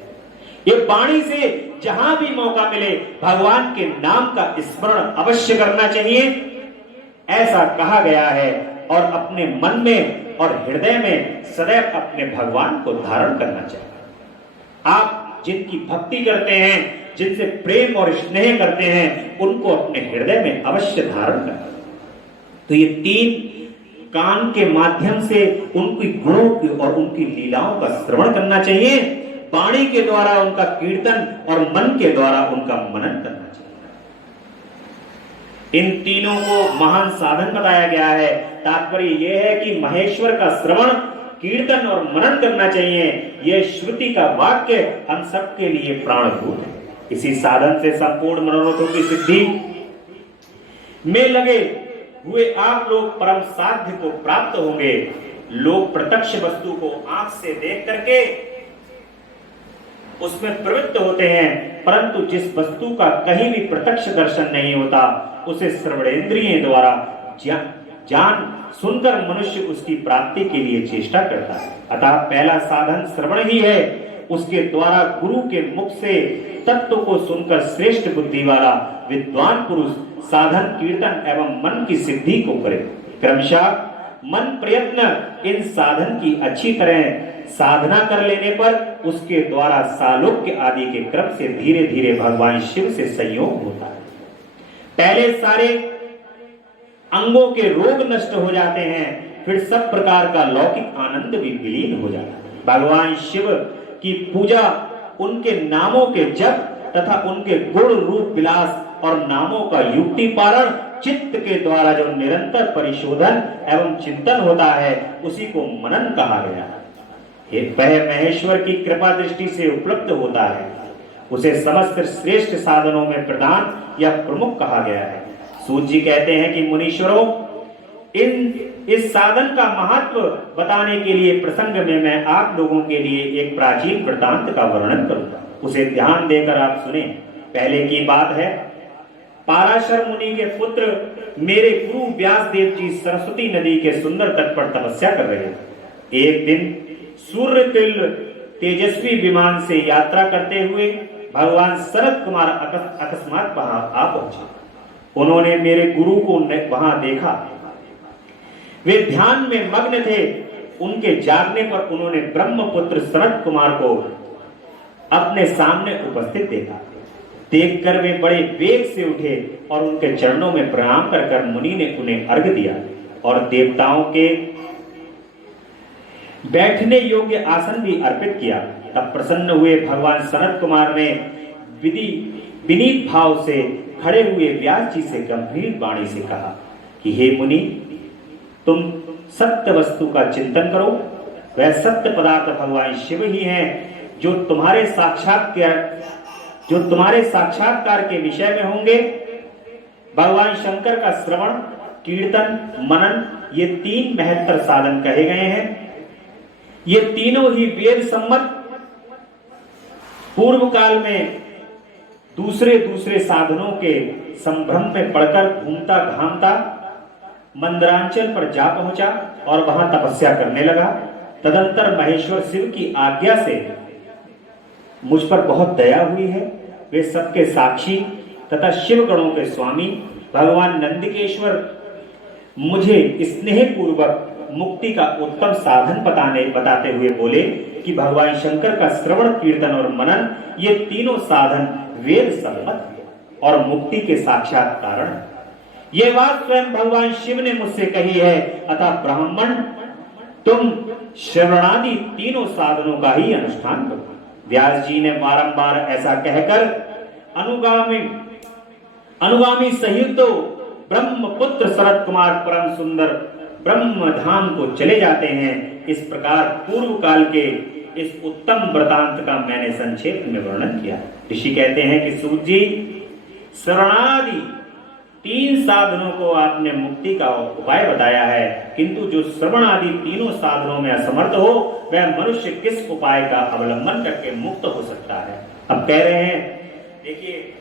ये वाणी से जहां भी मौका मिले भगवान के नाम का स्मरण अवश्य करना चाहिए, ऐसा कहा गया है। और अपने मन में और हृदय में सदैव अपने भगवान को धारण करना चाहिए। आप जिनकी भक्ति करते हैं, जिनसे प्रेम और स्नेह करते हैं, उनको अपने हृदय में अवश्य धारण करें। तो ये 3 कान के माध्यम से उनकी गुणों की और उनकी लीलाओं का श्रवण करना चाहिए, वाणी के द्वारा उनका कीर्तन और मन के द्वारा उनका मनन करना चाहिए। इन तीनों को महान साधन बताया गया है। तात्पर्य यह है कि महेश्वर का श्रवण, कीर्तन और मनन करना चाहिए। यह श्रुति का वाक्य हम सबके लिए प्राणभूत है। इसी साधन से संपूर्ण मनोरथों की सिद्धि में लगे हुए आप लोग परम साध्य को प्राप्त होंगे। लोग प्रत्यक्ष वस्तु को आंख से देख करके उसमें प्रवृत्त होते हैं, परंतु जिस वस्तु का कहीं भी प्रत्यक्ष दर्शन नहीं होता, उसे श्रवणेंद्रिय द्वारा जान सुनकर मनुष्य उसकी प्राप्ति के लिए चेष्टा करता है। अतः पहला साधन श्रवण ही है। उसके द्वारा गुरु के मुख से तत्व को सुनकर श्रेष्ठ बुद्धि वाला विद्वान पुरुष साधन, कीर्तन एवं मन की सिद्धि को करे। क्रमशः मन प्रयत्न इन साधन की अच्छी तरह साधना कर लेने पर उसके द्वारा सालोक्य आदि के क्रम से धीरे धीरे भगवान शिव से संयोग होता है। पहले सारे अंगों के रोग नष्ट हो जाते हैं, फिर सब प्रकार का लौकिक आनंद भी विलीन हो जाता है। भगवान शिव की पूजा, उनके नामों के जप तथा उनके गुण रूप विलास और नामों का युक्ति पारण चित्त के द्वारा जो निरंतर परिशोधन एवं चिंतन होता है, उसी को मनन कहा गया है। वह महेश्वर की कृपा दृष्टि से उपलब्ध होता है। उसे समस्त श्रेष्ठ साधनों में प्रधान या प्रमुख कहा गया है। सूत जी कहते हैं कि मुनीश्वरों, इस साधन का महत्व बताने के लिए प्रसंग में मैं आप लोगों के लिए एक प्राचीन वृत्तांत का वर्णन करूंगा। उसे ध्यान देकर आप सुने। पहले की बात है, पाराशर मुनि के पुत्र मेरे गुरु व्यास देव जी सरस्वती नदी के सुंदर तट पर तपस्या कर रहे थे। एक दिन सूर्य तुल तेजस्वी विमान से यात्रा करते हुए भगवान सनत कुमार अकस्मात वहां आ पहुंचे। उन्होंने मेरे गुरु को वहां देखा। वे ध्यान में मग्न थे। उनके जागने पर उन्होंने ब्रह्मपुत्र सनत कुमार को अपने सामने उपस्थित देखा। देखकर वे बड़े वेग से उठे और उनके चरणों में प्रणाम कर मुनि ने उन्हें अर्घ्य दिया और देवताओं के बैठने योग्य आसन भी अर्पित किया। तब प्रसन्न हुए भगवान सनत कुमार ने विनीत भाव से खड़े हुए व्यास जी से गंभीर वाणी से कहा कि हे मुनि, तुम सत्य वस्तु का चिंतन करो। वह सत्य पदार्थ भगवान शिव ही हैं, जो तुम्हारे साक्षात्कार के विषय में होंगे। भगवान शंकर का श्रवण, कीर्तन, मनन, ये 3 महत्तर साधन कहे गए हैं। ये तीनों ही वेद सम्मत पूर्व काल में दूसरे साधनों के संभ्रम में पड़कर घूमता घामता मंदरांचल पर जा पहुंचा और वहां तपस्या करने लगा। तदंतर महेश्वर शिव की आज्ञा से मुझ पर बहुत दया हुई है। वे सबके साक्षी तथा शिव गणों के स्वामी भगवान नंदिकेश्वर मुझे स्नेह पूर्वक मुक्ति का उत्तम साधन बताते हुए बोले कि भगवान शंकर का श्रवण, कीर्तन और मनन, ये तीनों साधन वेद सम्मत और मुक्ति के साक्षात कारण। ये बात स्वयं भगवान शिव ने मुझसे कही है। अतः ब्राह्मण, तुम श्रवणादि तीनों साधनों का ही अनुष्ठान करो। व्यास जी ने बारंबार ऐसा कहकर अनुगामी सहित तो ब्रह्मपुत्र शरद कुमार परम सुंदर ब्रह्म धाम को चले जाते हैं। इस प्रकार पूर्व काल के इस उत्तम वृतांत का मैंने संक्षेप में वर्णन किया। ऋषि कहते हैं कि सूत जी, शरणादि 3 साधनों को आपने मुक्ति का उपाय बताया है, किंतु जो श्रवण आदि तीनों साधनों में असमर्थ हो, वह मनुष्य किस उपाय का अवलंबन करके मुक्त हो सकता है। अब कह रहे हैं, देखिए,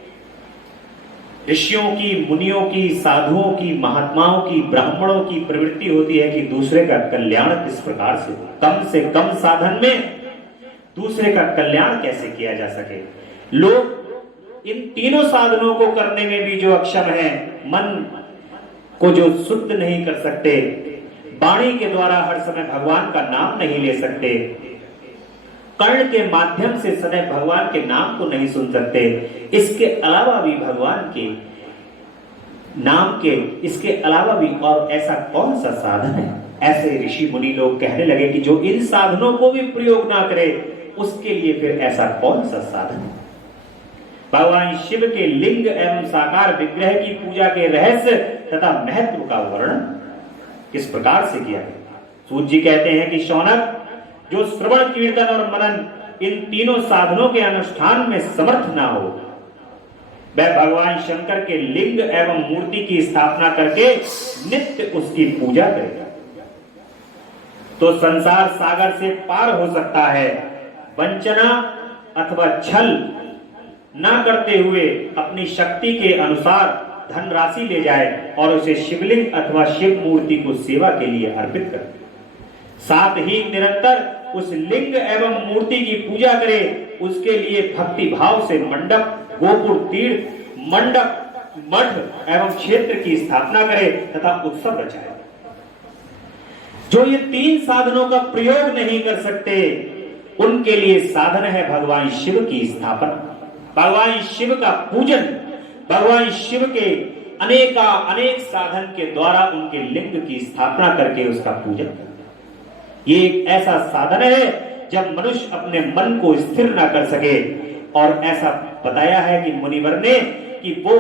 ऋषियों की, मुनियों की, साधुओं की, महात्माओं की, ब्राह्मणों की प्रवृत्ति होती है कि दूसरे का कल्याण किस प्रकार से, कम से कम साधन में दूसरे का कल्याण कैसे किया जा सके। लोग इन तीनों साधनों को करने में भी जो अक्षम है, मन को जो शुद्ध नहीं कर सकते, वाणी के द्वारा हर समय भगवान का नाम नहीं ले सकते, कर्ण के माध्यम से सदैव भगवान के नाम को नहीं सुन सकते। इसके अलावा भी भगवान के नाम के इसके अलावा भी और ऐसा कौन सा साधन है? ऐसे ऋषि मुनि लोग कहने लगे कि जो इन साधनों को भी प्रयोग ना करे उसके लिए फिर ऐसा कौन सा साधन है? भगवान शिव के लिंग एवं साकार विग्रह की पूजा के रहस्य तथा महत्व का वर्णन किस प्रकार से किया है? सूत जी कहते हैं कि शौनक, जो श्रवण कीर्तन और मनन इन तीनों साधनों के अनुष्ठान में समर्थ ना हो, वह भगवान शंकर के लिंग एवं मूर्ति की स्थापना करके नित्य उसकी पूजा करेगा तो संसार सागर से पार हो सकता है। वंचना अथवा छल ना करते हुए अपनी शक्ति के अनुसार धनराशि ले जाए और उसे शिवलिंग अथवा शिव मूर्ति को सेवा के लिए अर्पित करे। साथ ही निरंतर उस लिंग एवं मूर्ति की पूजा करे। उसके लिए भक्ति भाव से मंडप, गोपुर, तीर्थ, मंडप, मठ एवं क्षेत्र की स्थापना करे तथा उत्सव रचाए। जो ये तीन साधनों का प्रयोग नहीं कर सकते उनके लिए साधन है भगवान शिव की स्थापना, भगवान शिव का पूजन, भगवान शिव के अनेक साधन के द्वारा उनके लिंग की स्थापना करके उसका पूजन करना। ये एक ऐसा साधन है जब मनुष्य अपने मन को स्थिर ना कर सके। और ऐसा बताया है कि मुनिवर ने कि वो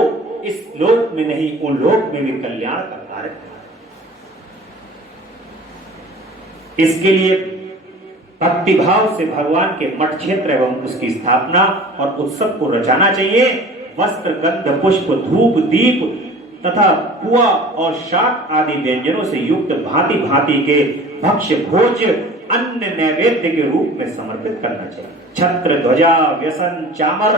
इस लोक में नहीं उन लोक में भी कल्याण का कार्य। इसके लिए भक्ति भाव से भगवान के मठ क्षेत्र एवं उसकी स्थापना और उत्सव को रचाना चाहिए। वस्त्र, गंध, पुष्प, धूप, दीप तथा पुआ और शाक आदि व्यंजनों से युक्त भांति भांति के भक्ष्य भोज अन्य नैवेद्य के रूप में समर्पित करना चाहिए। छत्र, ध्वजा, व्यसन, चामर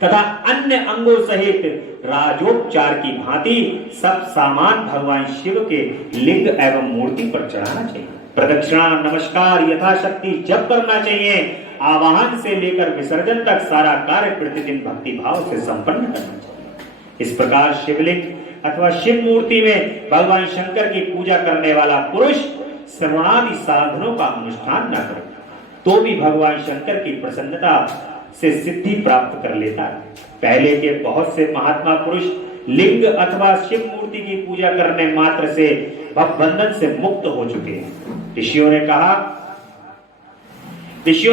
तथा अन्य अंगों सहित राजोपचार की भांति सब सामान भगवान शिव के लिंग एवं मूर्ति पर चढ़ाना चाहिए। प्रदक्षिणा, नमस्कार यथाशक्ति जप करना चाहिए। आवाहन से लेकर विसर्जन तक सारा कार्य प्रतिदिन भक्ति भाव से संपन्न करना चाहिए। इस प्रकार शिवलिंग अथवा शिव मूर्ति में भगवान शंकर की पूजा करने वाला पुरुष श्रवणादि साधनों का अनुष्ठान न करे तो भी भगवान शंकर की प्रसन्नता से सिद्धि प्राप्त कर लेता है। पहले के बहुत से महात्मा पुरुष लिंग अथवा शिव मूर्ति की पूजा करने मात्र से भवबंधन से मुक्त हो चुके हैं। ऋषियों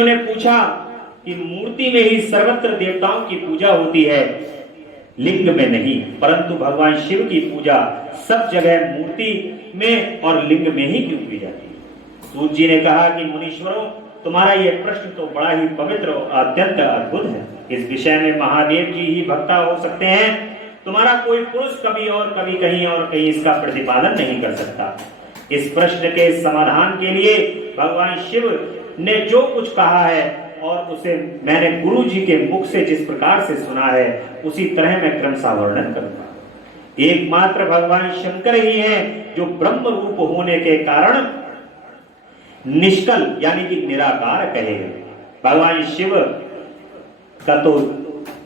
ने पूछा कि मूर्ति में ही सर्वत्र देवताओं की पूजा होती है, लिंग में नहीं, परंतु भगवान शिव की पूजा सब जगह मूर्ति में और लिंग में ही क्यों की जाती है? सूत जी ने कहा कि मुनीश्वरों, तुम्हारा यह प्रश्न तो बड़ा ही पवित्र और अत्यंत अद्भुत है। इस विषय में महादेव जी ही वक्ता हो सकते हैं। तुम्हारा कोई पुरुष कभी और कभी कहीं और कहीं इसका प्रतिपादन नहीं कर सकता। इस प्रश्न के समाधान के लिए भगवान शिव ने जो कुछ कहा है और उसे मैंने गुरु जी के मुख से जिस प्रकार से सुना है उसी तरह मैं क्रमशः वर्णन करूंगा। एकमात्र भगवान शंकर ही हैं जो ब्रह्म रूप होने के कारण निष्कल यानी कि निराकार कहे गए। भगवान शिव का तो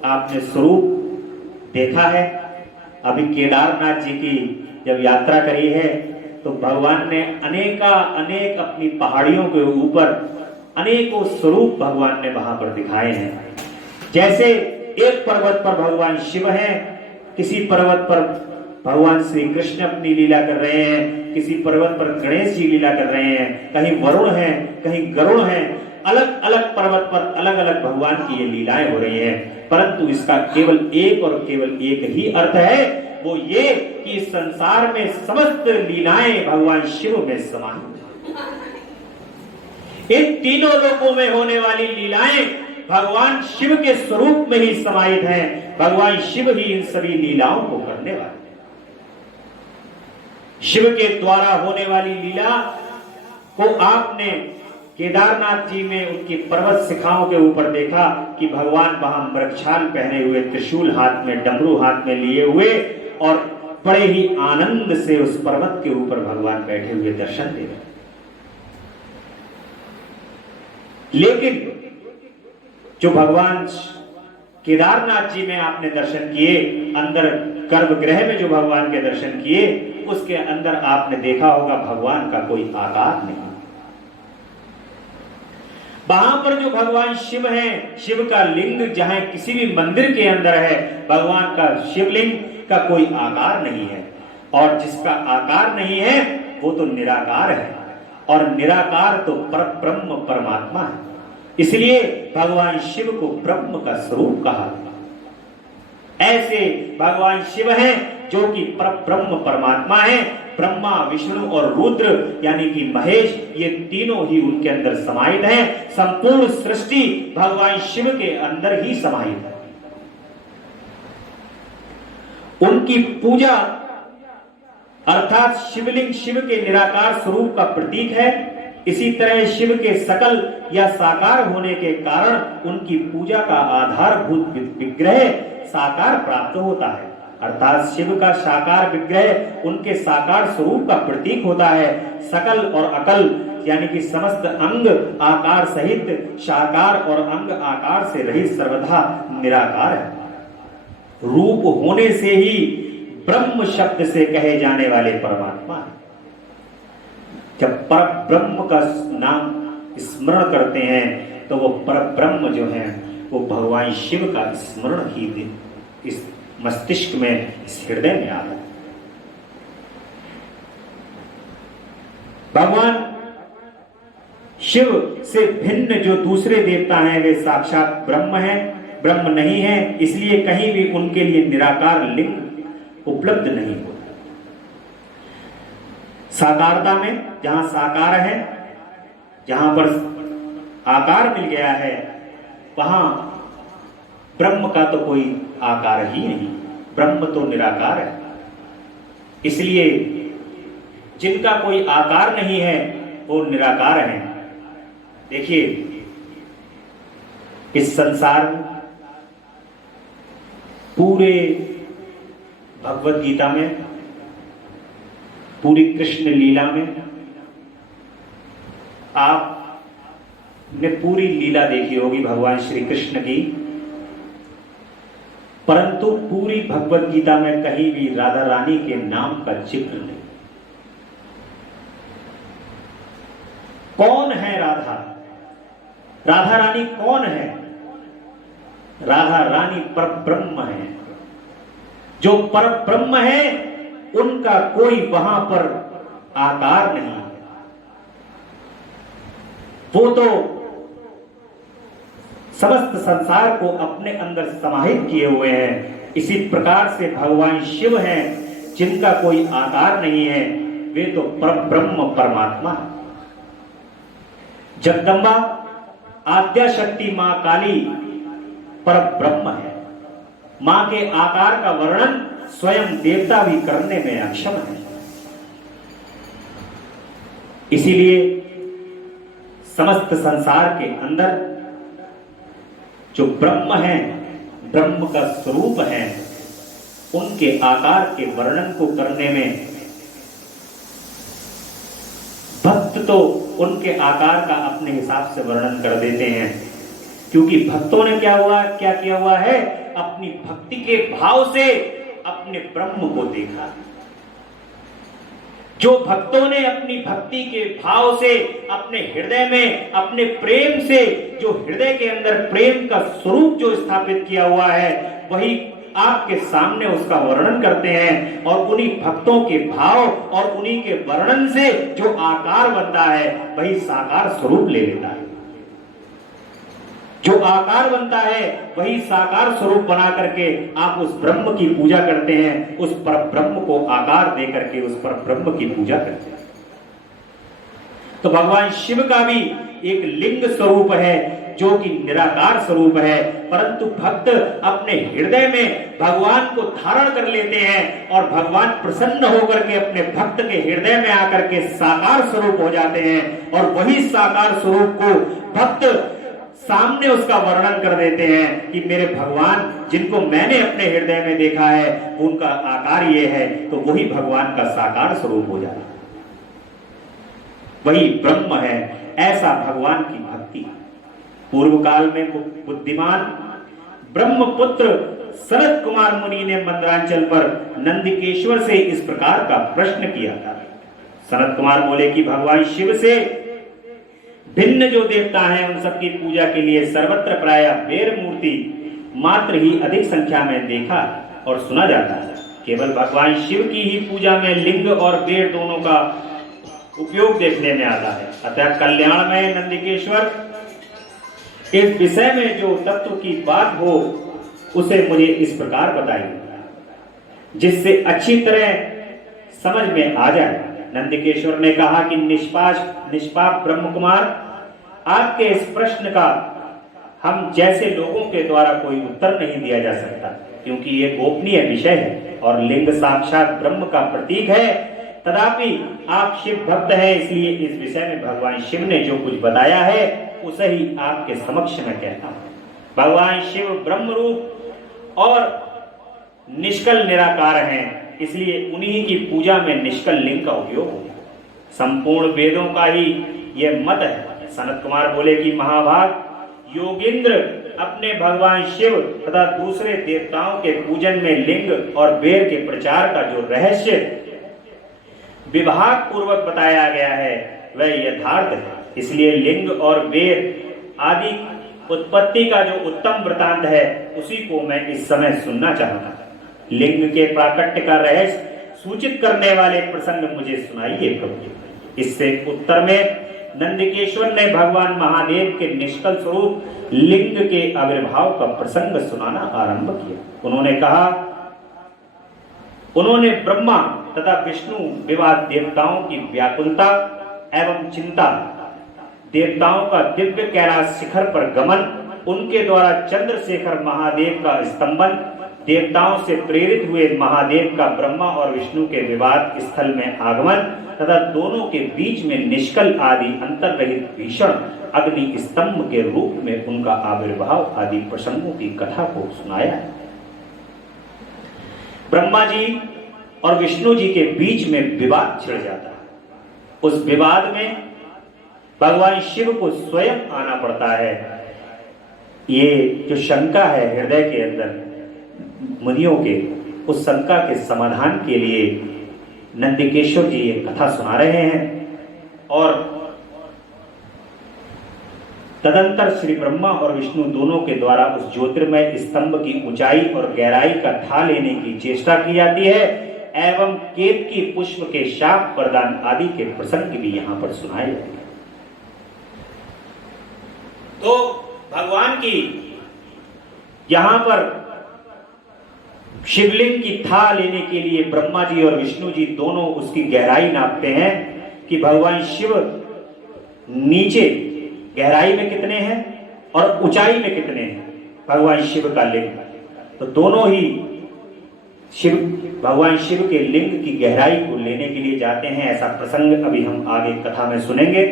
आपने स्वरूप देखा है। अभी केदारनाथ जी की जब यात्रा करी है तो भगवान ने अनेक अपनी पहाड़ियों के ऊपर अनेकों स्वरूप भगवान ने वहां पर दिखाए हैं। जैसे एक पर्वत पर भगवान शिव हैं, किसी पर्वत पर भगवान श्री कृष्ण अपनी लीला कर रहे हैं, किसी पर्वत पर गणेश जी लीला कर रहे हैं, कहीं वरुण हैं, कहीं गरुड़ हैं। अलग अलग पर्वत पर अलग अलग भगवान की ये लीलाएं हो रही हैं, परंतु इसका केवल एक ही अर्थ है, वो ये कि इस संसार में समस्त लीलाएं भगवान शिव में समाहित। इन तीनों लोकों में होने वाली लीलाएं भगवान शिव के स्वरूप में ही समाहित हैं। भगवान शिव ही इन सभी लीलाओं को करने वाले। शिव के द्वारा होने वाली लीला को आपने केदारनाथ जी में उनकी पर्वत शिखाओं के ऊपर देखा कि भगवान वहां मृगछाल पहने हुए, त्रिशूल हाथ में, डमरू हाथ में लिए हुए और बड़े ही आनंद से उस पर्वत के ऊपर भगवान बैठे हुए दर्शन दे रहे। लेकिन जो भगवान केदारनाथ जी में आपने दर्शन किए, अंदर गर्भगृह में जो भगवान के दर्शन किए, उसके अंदर आपने देखा होगा भगवान का कोई आकार नहीं। वहां पर जो भगवान शिव हैं, शिव का लिंग जहां किसी भी मंदिर के अंदर है, भगवान का शिवलिंग का कोई आकार नहीं है, और जिसका आकार नहीं है वो तो निराकार है, और निराकार तो परब्रह्म परमात्मा है। इसलिए भगवान शिव को ब्रह्म का स्वरूप कहा। ऐसे भगवान शिव हैं जो कि परब्रह्म परमात्मा है। ब्रह्मा, विष्णु और रुद्र यानी कि महेश, ये तीनों ही उनके अंदर समाहित हैं। संपूर्ण सृष्टि भगवान शिव के अंदर ही समाहित है। उनकी पूजा अर्थात शिवलिंग शिव के निराकार स्वरूप का प्रतीक है। इसी तरह शिव के सकल या साकार होने के कारण उनकी पूजा का आधारभूत विग्रह साकार प्राप्त होता है। अर्थात शिव का साकार विग्रह उनके साकार स्वरूप का प्रतीक होता है। सकल और अकल यानी कि समस्त अंग आकार सहित साकार और अंग आकार से रहित सर्वथा निराकार है। रूप होने से ही ब्रह्म शब्द से कहे जाने वाले परमात्मा है। जब पर ब्रह्म का नाम स्मरण करते हैं तो वो पर ब्रह्म जो है वो भगवान शिव का स्मरण ही इस मस्तिष्क में, इस हृदय में आता है। भगवान शिव से भिन्न जो दूसरे देवता हैं वे साक्षात ब्रह्म हैं, ब्रह्म नहीं है। इसलिए कहीं भी उनके लिए निराकार लिंग उपलब्ध नहीं होता। साकारता में जहां साकार है, जहां पर आकार मिल गया है, वहां ब्रह्म का तो कोई आकार ही नहीं। ब्रह्म तो निराकार है। इसलिए जिनका कोई आकार नहीं है वो निराकार है। देखिए इस संसार में पूरे भगवत गीता में, पूरी कृष्ण लीला में आपने पूरी लीला देखी होगी भगवान श्री कृष्ण की, परंतु पूरी भगवत गीता में कहीं भी राधा रानी के नाम का जिक्र नहीं। कौन है राधा? राधा रानी कौन है? राधा रानी परब्रह्म है। जो परब्रह्म है उनका कोई वहां पर आकार नहीं है। वो तो समस्त संसार को अपने अंदर समाहित किए हुए हैं। इसी प्रकार से भगवान शिव हैं जिनका कोई आकार नहीं है, वे तो परब्रह्म परमात्मा है। जगदम्बा आद्या शक्ति मां काली परब्रह्म है। मां के आकार का वर्णन स्वयं देवता भी करने में अक्षम है। इसीलिए समस्त संसार के अंदर जो ब्रह्म है, ब्रह्म का स्वरूप है, उनके आकार के वर्णन को करने में भक्त तो उनके आकार का अपने हिसाब से वर्णन कर देते हैं, क्योंकि भक्तों ने क्या किया हुआ है, अपनी भक्ति के भाव से अपने ब्रह्म को देखा। जो भक्तों ने अपनी भक्ति के भाव से अपने हृदय में अपने प्रेम से जो हृदय के अंदर प्रेम का स्वरूप जो स्थापित किया हुआ है, वही आपके सामने उसका वर्णन करते हैं। और उन्हीं भक्तों के भाव और उन्हीं के वर्णन से जो आकार बनता है वही साकार स्वरूप ले लेता है। जो आकार बनता है वही साकार स्वरूप बना करके आप उस ब्रह्म की पूजा करते हैं। उस पर ब्रह्म को आकार दे करके उस पर ब्रह्म की पूजा करते हैं। तो भगवान शिव का भी एक लिंग स्वरूप है जो कि निराकार स्वरूप है, परंतु भक्त अपने हृदय में भगवान को धारण कर लेते हैं और भगवान प्रसन्न होकर के अपने भक्त के हृदय में आकर के साकार स्वरूप हो जाते हैं। और वही साकार स्वरूप को भक्त सामने उसका वर्णन कर देते हैं कि मेरे भगवान जिनको मैंने अपने हृदय में देखा है उनका आकार ये है, तो वही भगवान का साकार स्वरूप हो जाता है, वही ब्रह्म है। ऐसा भगवान की भक्ति। पूर्व काल में बुद्धिमान ब्रह्मपुत्र सनत कुमार मुनि ने मंदरांचल पर नंदिकेश्वर से इस प्रकार का प्रश्न किया था। सनत कुमार बोले कि भगवान शिव से भिन्न जो देवता हैं उन सबकी पूजा के लिए सर्वत्र प्राय बेर मूर्ति मात्र ही अधिक संख्या में देखा और सुना जाता है। केवल भगवान शिव की ही पूजा में लिंग और बेर दोनों का उपयोग देखने में आता है। अतः कल्याण में नंदिकेश्वर इस विषय में जो तत्व की बात हो उसे मुझे इस प्रकार बताइए जिससे अच्छी तरह समझ में आ जाए। नंदिकेश्वर ने कहा कि निष्पाप ब्रह्म कुमार, आपके इस प्रश्न का हम जैसे लोगों के द्वारा कोई उत्तर नहीं दिया जा सकता, क्योंकि ये गोपनीय विषय है और लिंग साक्षात ब्रह्म का प्रतीक है। तथापि आप शिव भक्त हैं, इसलिए इस विषय में भगवान शिव ने जो कुछ बताया है उसे ही आपके समक्ष में कहता हूं। भगवान शिव ब्रह्म रूप और निष्कल निराकार हैं, इसलिए उन्हीं की पूजा में निष्कल लिंग का उपयोग होगा। संपूर्ण वेदों का ही यह मत है। सनत कुमार बोले कि महाभाग, योगींद्र अपने भगवान शिव तथा दूसरे देवताओं के पूजन में लिंग और बेर के प्रचार का जो रहस्य विभाग पूर्वक बताया गया है वह यथार्थ है। इसलिए लिंग और बेर आदि उत्पत्ति का जो उत्तम वृतांत है उसी को मैं इस समय सुनना चाहता। लिंग के प्राकट्य का रहस्य सूचित करने वाले प्रसंग मुझे सुनाइए प्रभु। इससे उत्तर में नंदिकेश्वर ने भगवान महादेव के निष्कल स्वरूप लिंग के आविर्भाव का प्रसंग सुनाना आरंभ किया। उन्होंने कहा, उन्होंने ब्रह्मा तथा विष्णु विवाद देवताओं की व्याकुलता एवं चिंता, देवताओं का दिव्य कैलाश शिखर पर गमन, उनके द्वारा चंद्रशेखर महादेव का स्तंभन, देवताओं से प्रेरित हुए महादेव का ब्रह्मा और विष्णु के विवाद स्थल में आगमन तथा दोनों के बीच में निष्कल आदि अंतर रहित भीषण अग्नि स्तंभ के रूप में उनका आविर्भाव आदि प्रसंगों की कथा को सुनाया। ब्रह्मा जी और विष्णु जी के बीच में विवाद छिड़ जाता है। उस विवाद में भगवान शिव को स्वयं आना पड़ता है। ये जो शंका है हृदय के अंदर मुनियों के, उस शंका के समाधान के लिए नंदिकेश्वर जी ये कथा सुना रहे हैं। और तदंतर श्री ब्रह्मा और विष्णु दोनों के द्वारा उस ज्योतिर्मय स्तंभ की ऊंचाई और गहराई का था लेने की चेष्टा की जाती है एवं केतकी पुष्प के शाप प्रदान आदि के प्रसंग भी यहां पर सुनाए जाते हैं। तो भगवान की यहां पर शिवलिंग की था लेने के लिए ब्रह्मा जी और विष्णु जी दोनों उसकी गहराई नापते हैं कि भगवान शिव नीचे गहराई में कितने हैं और ऊंचाई में कितने हैं भगवान शिव का लिंग। तो दोनों ही भगवान शिव के लिंग की गहराई को लेने के लिए जाते हैं। ऐसा प्रसंग अभी हम आगे कथा में सुनेंगे।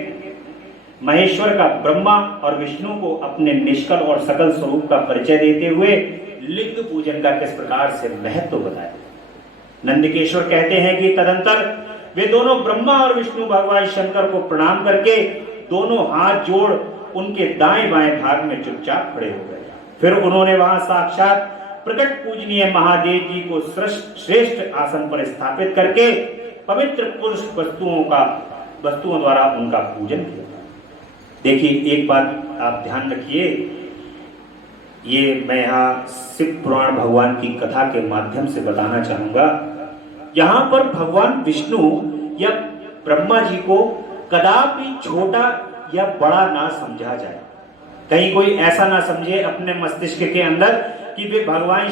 महेश्वर का ब्रह्मा और विष्णु को अपने निष्कल और सकल स्वरूप का परिचय देते हुए लिंग पूजन का किस प्रकार से महत्व बताया। नंदिकेश्वर कहते हैं कि तदंतर वे दोनों ब्रह्मा और विष्णु भगवान शंकर को प्रणाम करके दोनों हाथ जोड़ उनके दाएं बाएं भाग में चुपचाप खड़े हो गए। फिर उन्होंने वहां साक्षात प्रकट पूजनीय महादेव जी को श्रेष्ठ आसन पर स्थापित करके पवित्र पुरुष वस्तुओं द्वारा उनका पूजन किया। देखिए, एक बात आप ध्यान रखिए, ये मैं यहाँ शिव पुराण भगवान की कथा के माध्यम से बताना चाहूंगा। यहाँ पर भगवान विष्णु या ब्रह्मा जी को कदापि छोटा या बड़ा ना समझा जाए। कहीं कोई ऐसा ना समझे अपने मस्तिष्क के अंदर कि वे भगवान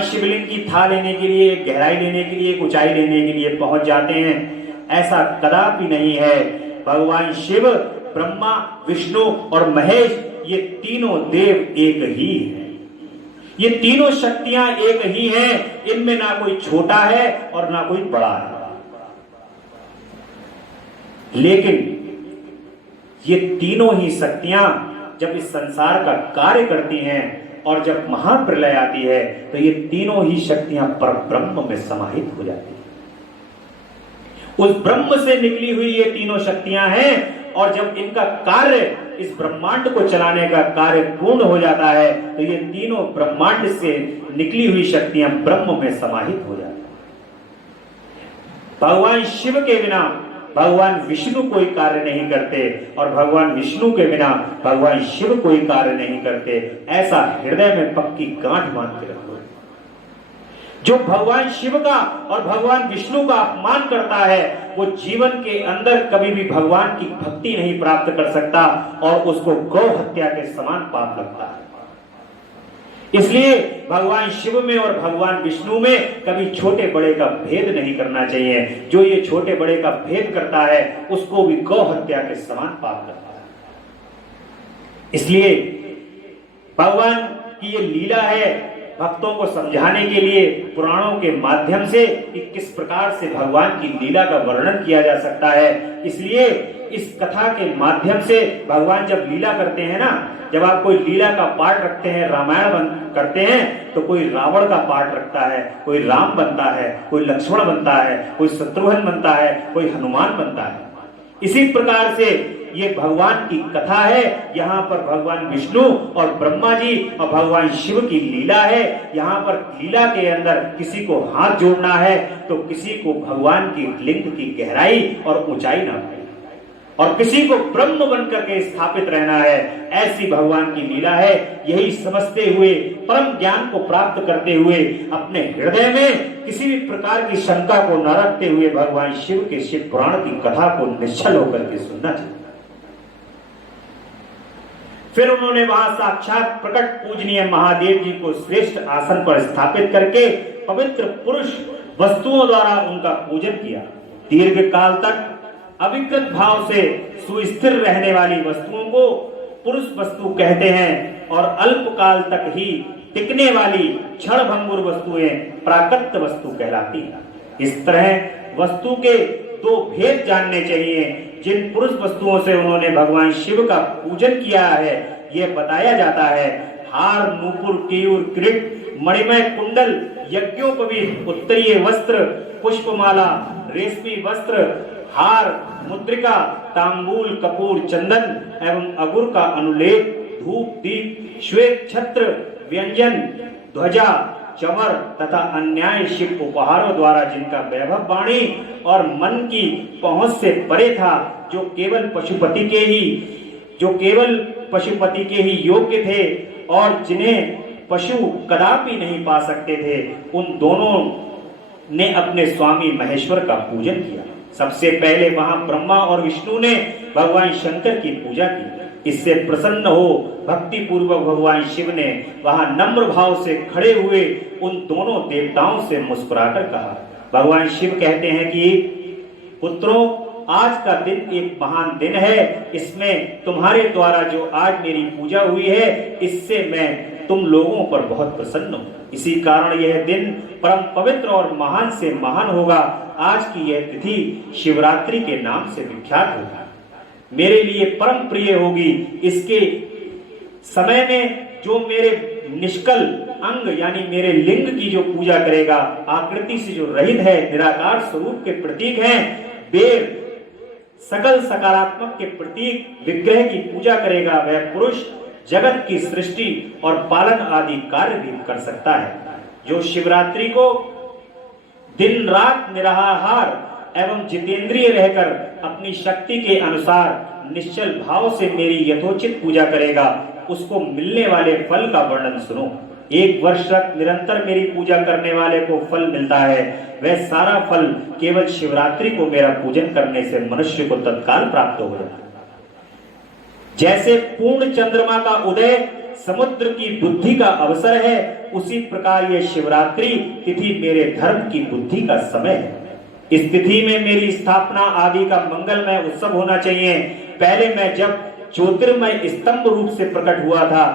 शिवलिंग की था लेने के लिए, गहराई लेने के लिए, ऊंचाई लेने के लिए पहुंच जाते हैं। ऐसा कदापि नहीं है। भगवान शिव, ब्रह्मा, विष्णु और महेश, ये तीनों देव एक ही हैं। ये तीनों शक्तियां एक ही हैं। इनमें ना कोई छोटा है और ना कोई बड़ा है। लेकिन ये तीनों ही शक्तियां जब इस संसार का कार्य करती हैं और जब महाप्रलय आती है तो ये तीनों ही शक्तियां परब्रह्म में समाहित हो जाती हैं। उस ब्रह्म से निकली हुई ये तीनों शक्तियां हैं और जब इनका कार्य, इस ब्रह्मांड को चलाने का कार्य पूर्ण हो जाता है तो ये तीनों ब्रह्मांड से निकली हुई शक्तियां ब्रह्म में समाहित हो जाती हैं। भगवान शिव के बिना भगवान विष्णु कोई कार्य नहीं करते और भगवान विष्णु के बिना भगवान शिव कोई कार्य नहीं करते। ऐसा हृदय में पक्की गांठ बांध के रखो। जो भगवान शिव का और भगवान विष्णु का अपमान करता है वो जीवन के अंदर कभी भी भगवान की भक्ति नहीं प्राप्त कर सकता और उसको गौ हत्या के समान पाप लगता है। इसलिए भगवान शिव में और भगवान विष्णु में कभी छोटे बड़े का भेद नहीं करना चाहिए। जो ये छोटे बड़े का भेद करता है उसको भी गौ हत्या के समान पाप करता है। इसलिए भगवान की ये लीला है भक्तों को समझाने के लिए पुराणों के माध्यम से कि किस प्रकार से भगवान की लीला का वर्णन किया जा सकता है। इसलिए इस कथा के माध्यम से भगवान जब लीला करते हैं ना, जब आप कोई लीला का पाठ रखते हैं, रामायण करते हैं, तो कोई रावण का पाठ रखता है, कोई राम बनता है, कोई लक्ष्मण बनता है, कोई शत्रुघ्न बनता है, कोई हनुमान बनता है। इसी प्रकार से ये भगवान की कथा है। यहाँ पर भगवान विष्णु और ब्रह्मा जी और भगवान शिव की लीला है। यहाँ पर लीला के अंदर किसी को हाथ जोड़ना है तो किसी को भगवान की लिंग की गहराई और ऊंचाई ना पाए और किसी को ब्रह्म बनकर के स्थापित रहना है। ऐसी भगवान की लीला है। यही समझते हुए परम ज्ञान को प्राप्त करते हुए अपने हृदय में किसी भी प्रकार की शंका को न रखते हुए भगवान शिव के शिव पुराण की कथा को निश्चल होकर के सुनना चाहिए। फिर उन्होंने वहां साक्षात प्रकट पूजनीय महादेव जी को श्रेष्ठ आसन पर स्थापित करके पवित्र पुरुष वस्तुओं द्वारा उनका पूजन किया। दीर्घ काल तक अविकृत भाव से सुस्थिर रहने वाली वस्तुओं को पुरुष वस्तु कहते हैं और अल्प काल तक ही टिकने वाली क्षण भंगुर वस्तुएं प्राकृत वस्तु कहलाती हैं। इस तरह वस्तु के दो भेद जानने चाहिए। जिन पुरुष वस्तुओं से उन्होंने भगवान शिव का पूजन किया है यह बताया जाता है। हार, नूपुर, केयूर, किरीट, मणिमय कुंडल, यज्ञोपवीत, उत्तरीय वस्त्र, पुष्पमाला, रेशमी वस्त्र, हार, मुद्रिका, तांबूल, कपूर, चंदन एवं अगुर का अनुलेप, धूप, दीप, श्वेत छत्र, व्यंजन, ध्वजा, चमर तथा अन्याय शिव उपहारों द्वारा जिनका वैभव वाणी और मन की पहुंच से परे था, जो केवल पशुपति के ही योग्य थे और जिन्हें पशु कदापि नहीं पा सकते थे, उन दोनों ने अपने स्वामी महेश्वर का पूजन किया। सबसे पहले वहां ब्रह्मा और विष्णु ने भगवान शंकर की पूजा की। इससे प्रसन्न हो भक्ति पूर्वक भगवान शिव ने वहां नम्र भाव से खड़े हुए उन दोनों देवताओं से मुस्कुराकर कहा। भगवान शिव कहते हैं कि पुत्रों, आज का दिन एक महान दिन है। इसमें तुम्हारे द्वारा जो आज मेरी पूजा हुई है इससे मैं तुम लोगों पर बहुत प्रसन्न हूं। इसी कारण यह दिन परम पवित्र और महान से महान होगा। आज की यह तिथि शिवरात्रि के नाम से विख्यात होगी, मेरे लिए परम प्रिय होगी। इसके समय में जो मेरे निष्कल अंग यानी मेरे लिंग की जो पूजा करेगा, आकृति से जो रहित है, निराकार स्वरूप के प्रतीक हैं, बेर सकल सकारात्मक के प्रतीक विग्रह की पूजा करेगा, वह पुरुष जगत की सृष्टि और पालन आदि कार्य भी कर सकता है। जो शिवरात्रि को दिन रात निराहार एवं जितेंद्रिय रहकर अपनी शक्ति के अनुसार निश्चल भाव से मेरी यथोचित पूजा करेगा, उसको मिलने वाले फल का वर्णन सुनो। 1 वर्ष तक निरंतर मेरी पूजा करने वाले को फल मिलता है, वह सारा फल केवल शिवरात्रि को मेरा पूजन करने से मनुष्य को तत्काल प्राप्त हो जाता है। जैसे पूर्ण चंद्रमा का उदय समुद्र की बुद्धि का अवसर है, उसी प्रकार यह शिवरात्रि तिथि मेरे धर्म की बुद्धि का समय है। इस तिथि में मेरी स्थापना आदि का मंगलमय उत्सव होना चाहिए। पहले मैं जब ज्योतिर्मय स्तंभ रूप से प्रकट हुआ था,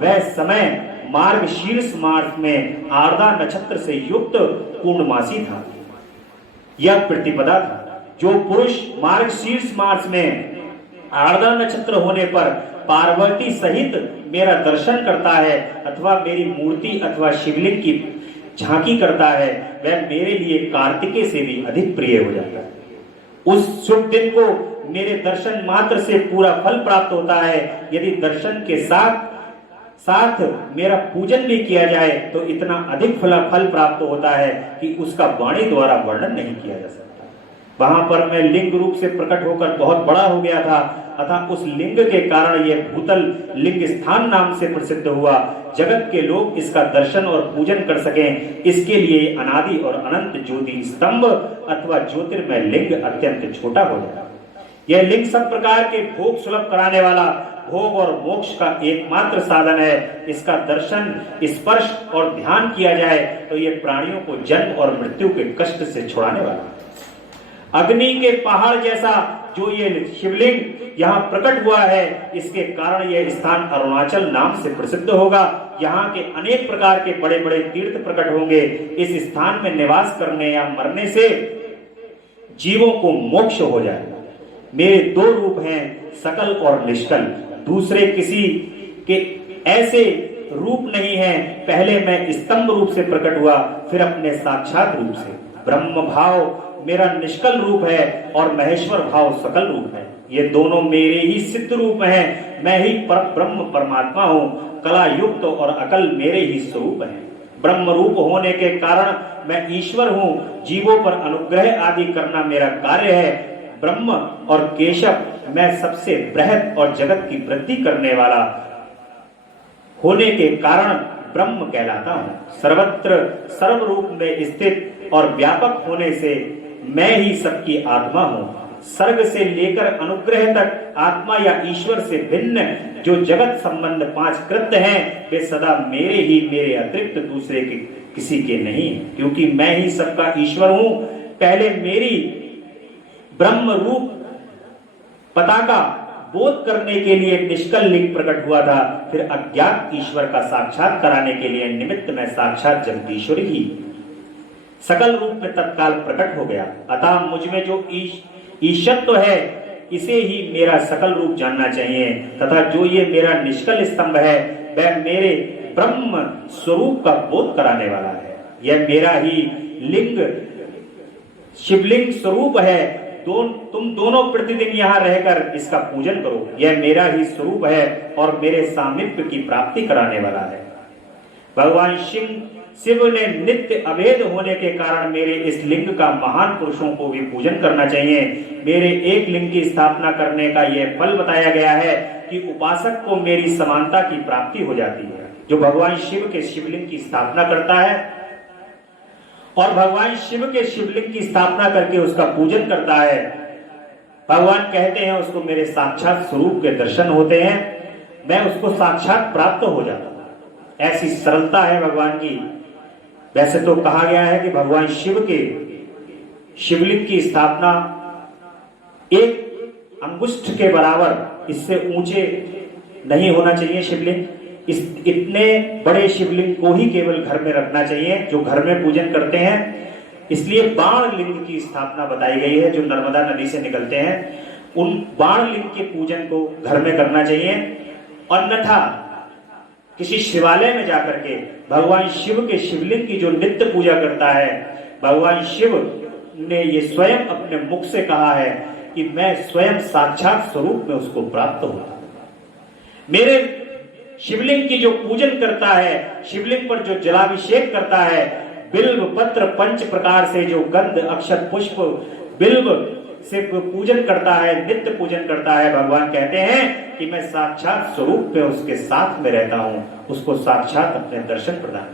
वह समय मार्ग शीर्ष मास में आर्द्रा नक्षत्र से युक्त पूर्णमासी था। यह प्रतिपदा था। जो पुरुष मार्ग शीर्ष मास में आर्द्रा नक्षत्र होने पर पार्वती सहित मेरा दर्शन करता है अथवा मेरी मूर्ति अथवा शिवलिंग की झांकी करता है, वह मेरे लिए कार्तिकेय से भी अधिक प्रिय हो जाता है। उस शुभ दिन को मेरे दर्शन मात्र से पूरा फल प्राप्त होता है। यदि दर्शन के साथ साथ मेरा पूजन भी किया जाए तो इतना अधिक फल प्राप्त होता है कि उसका वाणी द्वारा वर्णन नहीं किया जा सकता। वहां पर मैं लिंग रूप से प्रकट होकर बहुत बड़ा हो गया था, अतः उस लिंग के कारण यह भूतल लिंग स्थान नाम से प्रसिद्ध हुआ। जगत के लोग इसका दर्शन और पूजन कर सकें, इसके लिए अनादि और अनंत ज्योति स्तंभ अथवा ज्योतिर्मय लिंग अत्यंत छोटा हो जाए। यह लिंग सब प्रकार के भोग सुलभ कराने वाला, भोग और मोक्ष का एकमात्र साधन है। इसका दर्शन, स्पर्श और ध्यान किया जाए तो यह प्राणियों को जन्म और मृत्यु के कष्ट से छुड़ाने वाला। अग्नि के पहाड़ जैसा जो ये शिवलिंग यहाँ प्रकट हुआ है, इसके कारण यह स्थान अरुणाचल नाम से प्रसिद्ध होगा। यहाँ के अनेक प्रकार के बड़े बड़े तीर्थ प्रकट होंगे। इस स्थान में निवास करने या मरने से जीवों को मोक्ष हो जाएगा। मेरे दो रूप हैं, सकल और निष्कल। दूसरे किसी के ऐसे रूप नहीं है। पहले मैं स्तंभ रूप से प्रकट हुआ, फिर अपने साक्षात रूप से। ब्रह्म भाव मेरा निष्कल रूप है और महेश्वर भाव सकल रूप है। ये दोनों मेरे ही सिद्ध रूप हैं। मैं ही ब्रह्म परमात्मा हूँ। कला युक्त और अकल मेरे ही स्वरूप है। ब्रह्म रूप होने के कारण मैं ईश्वर हूँ। जीवों पर अनुग्रह आदि करना मेरा कार्य है। ब्रह्म और केशव, मैं सबसे बृहद और जगत की वृद्धि करने वाला होने के कारण ब्रह्म कहलाता हूँ। सर्वत्र सर्व रूप में स्थित और व्यापक होने से मैं ही सबकी आत्मा हूँ। सर्ग से लेकर अनुग्रह तक आत्मा या ईश्वर से भिन्न जो जगत संबंध पांच कृत्य हैं, वे सदा मेरे ही, मेरे अतिरिक्त दूसरे के किसी के नहीं, क्योंकि मैं ही सबका ईश्वर हूँ। पहले मेरी ब्रह्म रूप पताका बोध करने के लिए निष्कल लिंग प्रकट हुआ था, फिर अज्ञात ईश्वर का साक्षात कराने के लिए निमित्त में साक्षात जगदीश्वर ही सकल रूप में तत्काल प्रकट हो गया। अतः मुझ में जो ईशत्व है, इसे ही मेरा सकल रूप जानना चाहिए, तथा जो ये मेरा निष्कल स्तंभ है, वह मेरे ब्रह्म स्वरूप का बोध कराने वाला है। यह मेरा ही लिंग शिवलिंग स्वरूप है। तुम दोनों प्रतिदिन यहाँ रहकर इसका पूजन करो। यह मेरा ही स्वरूप है और मेरे सामीप्य की प्राप्ति कराने वाला है। भगवान शिव ने नित्य अभेद होने के कारण मेरे इस लिंग का महान पुरुषों को भी पूजन करना चाहिए। मेरे एक लिंग की स्थापना करने का यह फल बताया गया है कि उपासक को मेरी समानता की प्राप्ति हो जाती है। जो भगवान शिव के शिवलिंग की स्थापना करता है और भगवान शिव के शिवलिंग की स्थापना करके उसका पूजन करता है, भगवान कहते हैं उसको मेरे साक्षात स्वरूप के दर्शन होते हैं, मैं उसको साक्षात प्राप्त हो जाता हूं। ऐसी सरलता है भगवान की। वैसे तो कहा गया है कि भगवान शिव के शिवलिंग की स्थापना एक अंगुष्ठ के बराबर, इससे ऊंचे नहीं होना चाहिए शिवलिंग। इतने बड़े शिवलिंग को ही केवल घर में रखना चाहिए जो घर में पूजन करते हैं। इसलिए बाण लिंग की स्थापना बताई गई है, जो नर्मदा नदी से निकलते हैं। उन बाण लिंग के पूजन को घर में करना चाहिए। अन्यथा किसी शिवालय में जाकर के भगवान शिव के शिवलिंग की जो नित्य पूजा करता है, भगवान शिव ने ये स्वयं अपने मुख से कहा है कि मैं स्वयं साक्षात स्वरूप में उसको प्राप्त हुआ। मेरे शिवलिंग की जो पूजन करता है, शिवलिंग पर जो जलाभिषेक करता है, बिल्व पत्र पंच प्रकार से जो गंध अक्षत पुष्प बिल्व से पूजन करता है, नित्य पूजन करता है, भगवान कहते हैं कि मैं साक्षात स्वरूप में उसके साथ में रहता हूं, उसको साक्षात अपने दर्शन प्रदान।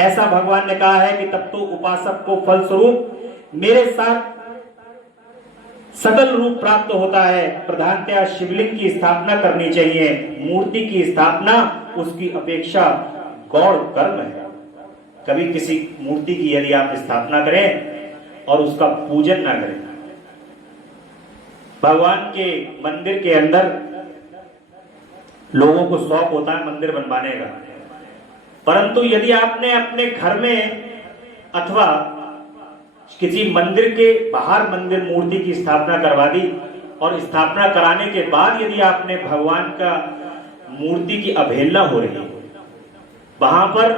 ऐसा भगवान ने कहा है कि तब तो उपासक को फल स्वरूप मेरे साथ सकल रूप प्राप्त होता है। प्रधानतया शिवलिंग की स्थापना करनी चाहिए। मूर्ति की स्थापना उसकी अपेक्षा गौण कर्म है। कभी किसी मूर्ति की यदि आप स्थापना करें और उसका पूजन ना करें, भगवान के मंदिर के अंदर लोगों को शौक होता है मंदिर बनवाने का, परंतु यदि आपने अपने घर में अथवा किसी मंदिर के बाहर मंदिर मूर्ति की स्थापना करवा दी और स्थापना कराने के बाद यदि आपने भगवान का मूर्ति की अवहेलना हो रही है वहां पर,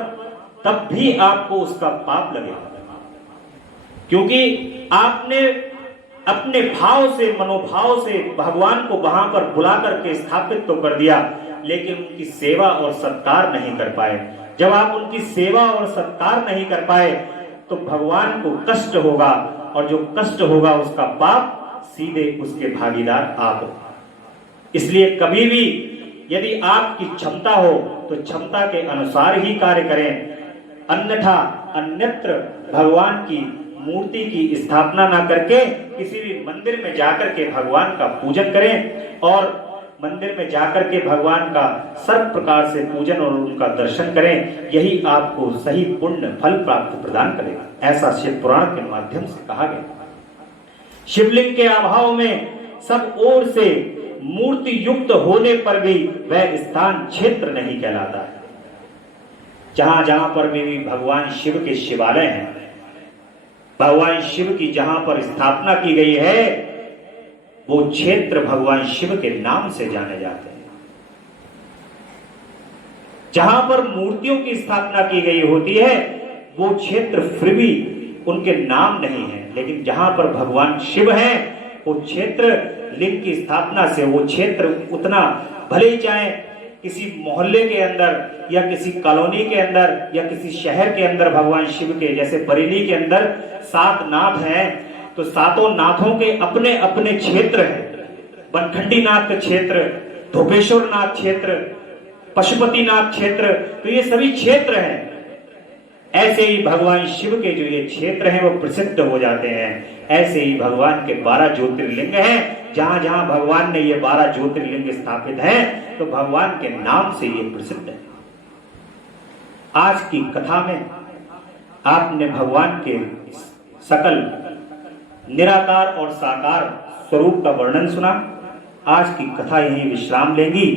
तब भी आपको उसका पाप लगेगा, क्योंकि आपने अपने भाव से, मनोभाव से भगवान को वहां पर बुला करके स्थापित तो कर दिया, लेकिन उनकी सेवा और सत्कार नहीं कर पाए। जब आप उनकी सेवा और सत्कार नहीं कर पाए तो भगवान को कष्ट होगा और जो कष्ट होगा उसका पाप सीधे उसके भागीदार आप हो। इसलिए कभी भी यदि आपकी क्षमता हो तो क्षमता के अनुसार ही कार्य करें, अन्यथा अन्यत्र भगवान की मूर्ति की स्थापना ना करके किसी भी मंदिर में जाकर के भगवान का पूजन करें और मंदिर में जाकर के भगवान का सर्व प्रकार से पूजन और उनका दर्शन करें। यही आपको सही पुण्य फल प्राप्त प्रदान करेगा, ऐसा शिव पुराण के माध्यम से कहा गया। शिवलिंग के अभाव में सब ओर से मूर्ति युक्त होने पर भी वह स्थान क्षेत्र नहीं कहलाता है। जहां जहां पर भी भगवान शिव के शिवालय हैं, भगवान शिव की जहां पर स्थापना की गई है वो क्षेत्र भगवान शिव के नाम से जाने जाते हैं। जहां पर मूर्तियों की स्थापना की गई होती है वो क्षेत्र फिर भी उनके नाम नहीं है, लेकिन जहां पर भगवान शिव हैं वो क्षेत्र लिंग की स्थापना से वो क्षेत्र उतना, भले ही चाहे किसी मोहल्ले के अंदर या किसी कॉलोनी के अंदर या किसी शहर के अंदर भगवान शिव के, जैसे बरेली के अंदर 7 नाथ हैं तो 7 नाथों के अपने अपने क्षेत्र हैं। बनखंडी नाथ का क्षेत्र, धोपेश्वर नाथ क्षेत्र, पशुपति नाथ क्षेत्र, तो ये सभी क्षेत्र हैं। ऐसे ही भगवान शिव के जो ये क्षेत्र हैं वो प्रसिद्ध हो जाते हैं। ऐसे ही भगवान के 12 ज्योतिर्लिंग हैं, जहां जहां भगवान ने ये 12 ज्योतिर्लिंग स्थापित हैं तो भगवान के नाम से ये प्रसिद्ध है। आज की कथा में आपने भगवान के सकल निराकार और साकार स्वरूप का वर्णन सुना। आज की कथा यहीं विश्राम लेगी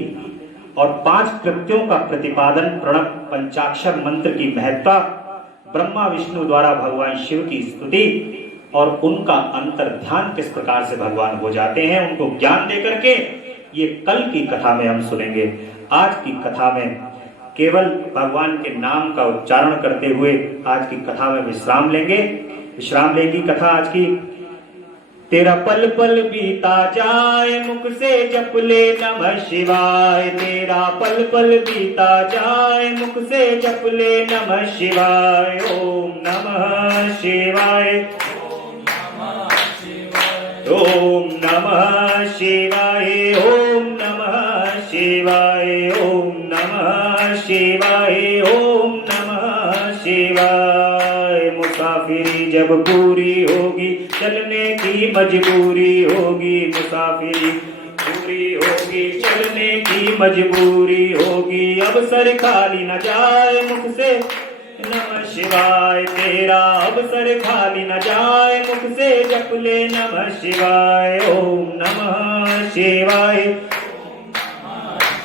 और 5 कृत्यों का प्रतिपादन, प्रणव पंचाक्षर मंत्र की महत्ता, ब्रह्मा विष्णु द्वारा भगवान शिव की स्तुति और उनका अंतर ध्यान किस प्रकार से भगवान हो जाते हैं, उनको ज्ञान देकर के ये कल की कथा में हम सुनेंगे। आज की कथा में केवल भगवान के नाम का उच्चारण करते हुए आज की कथा में विश्राम लेंगे। विश्राम लेगी कथा आज की। तेरा पल पल बीता जाए मुख से जप ले नमः शिवाय, तेरा पल पल बीता जाए मुख से जप ले नमः शिवाय। ओम नमः शिवाय, ओम नमः शिवाय, ओम नमः शिवाय, ओम नमः शिवाय, ओम नमः शिवाय। मुसाफिरी जब पूरी होगी चलने की मजबूरी होगी, मुसाफिरी पूरी होगी चलने की मजबूरी होगी। अब सर खाली न जाए मुख से नमः शिवाय, तेरा अब सर खाली न जाए मुख से जप ले नमः शिवाय। ओम नमः शिवाय,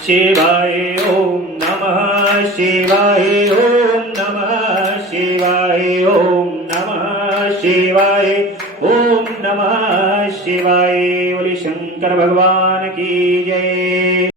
शिवाय, ओम नमः शिवाय, ओम नमः शिवाय, ओम नमः शिवाय, ओम नमः शिवाय। बोले शंकर भगवान की जय।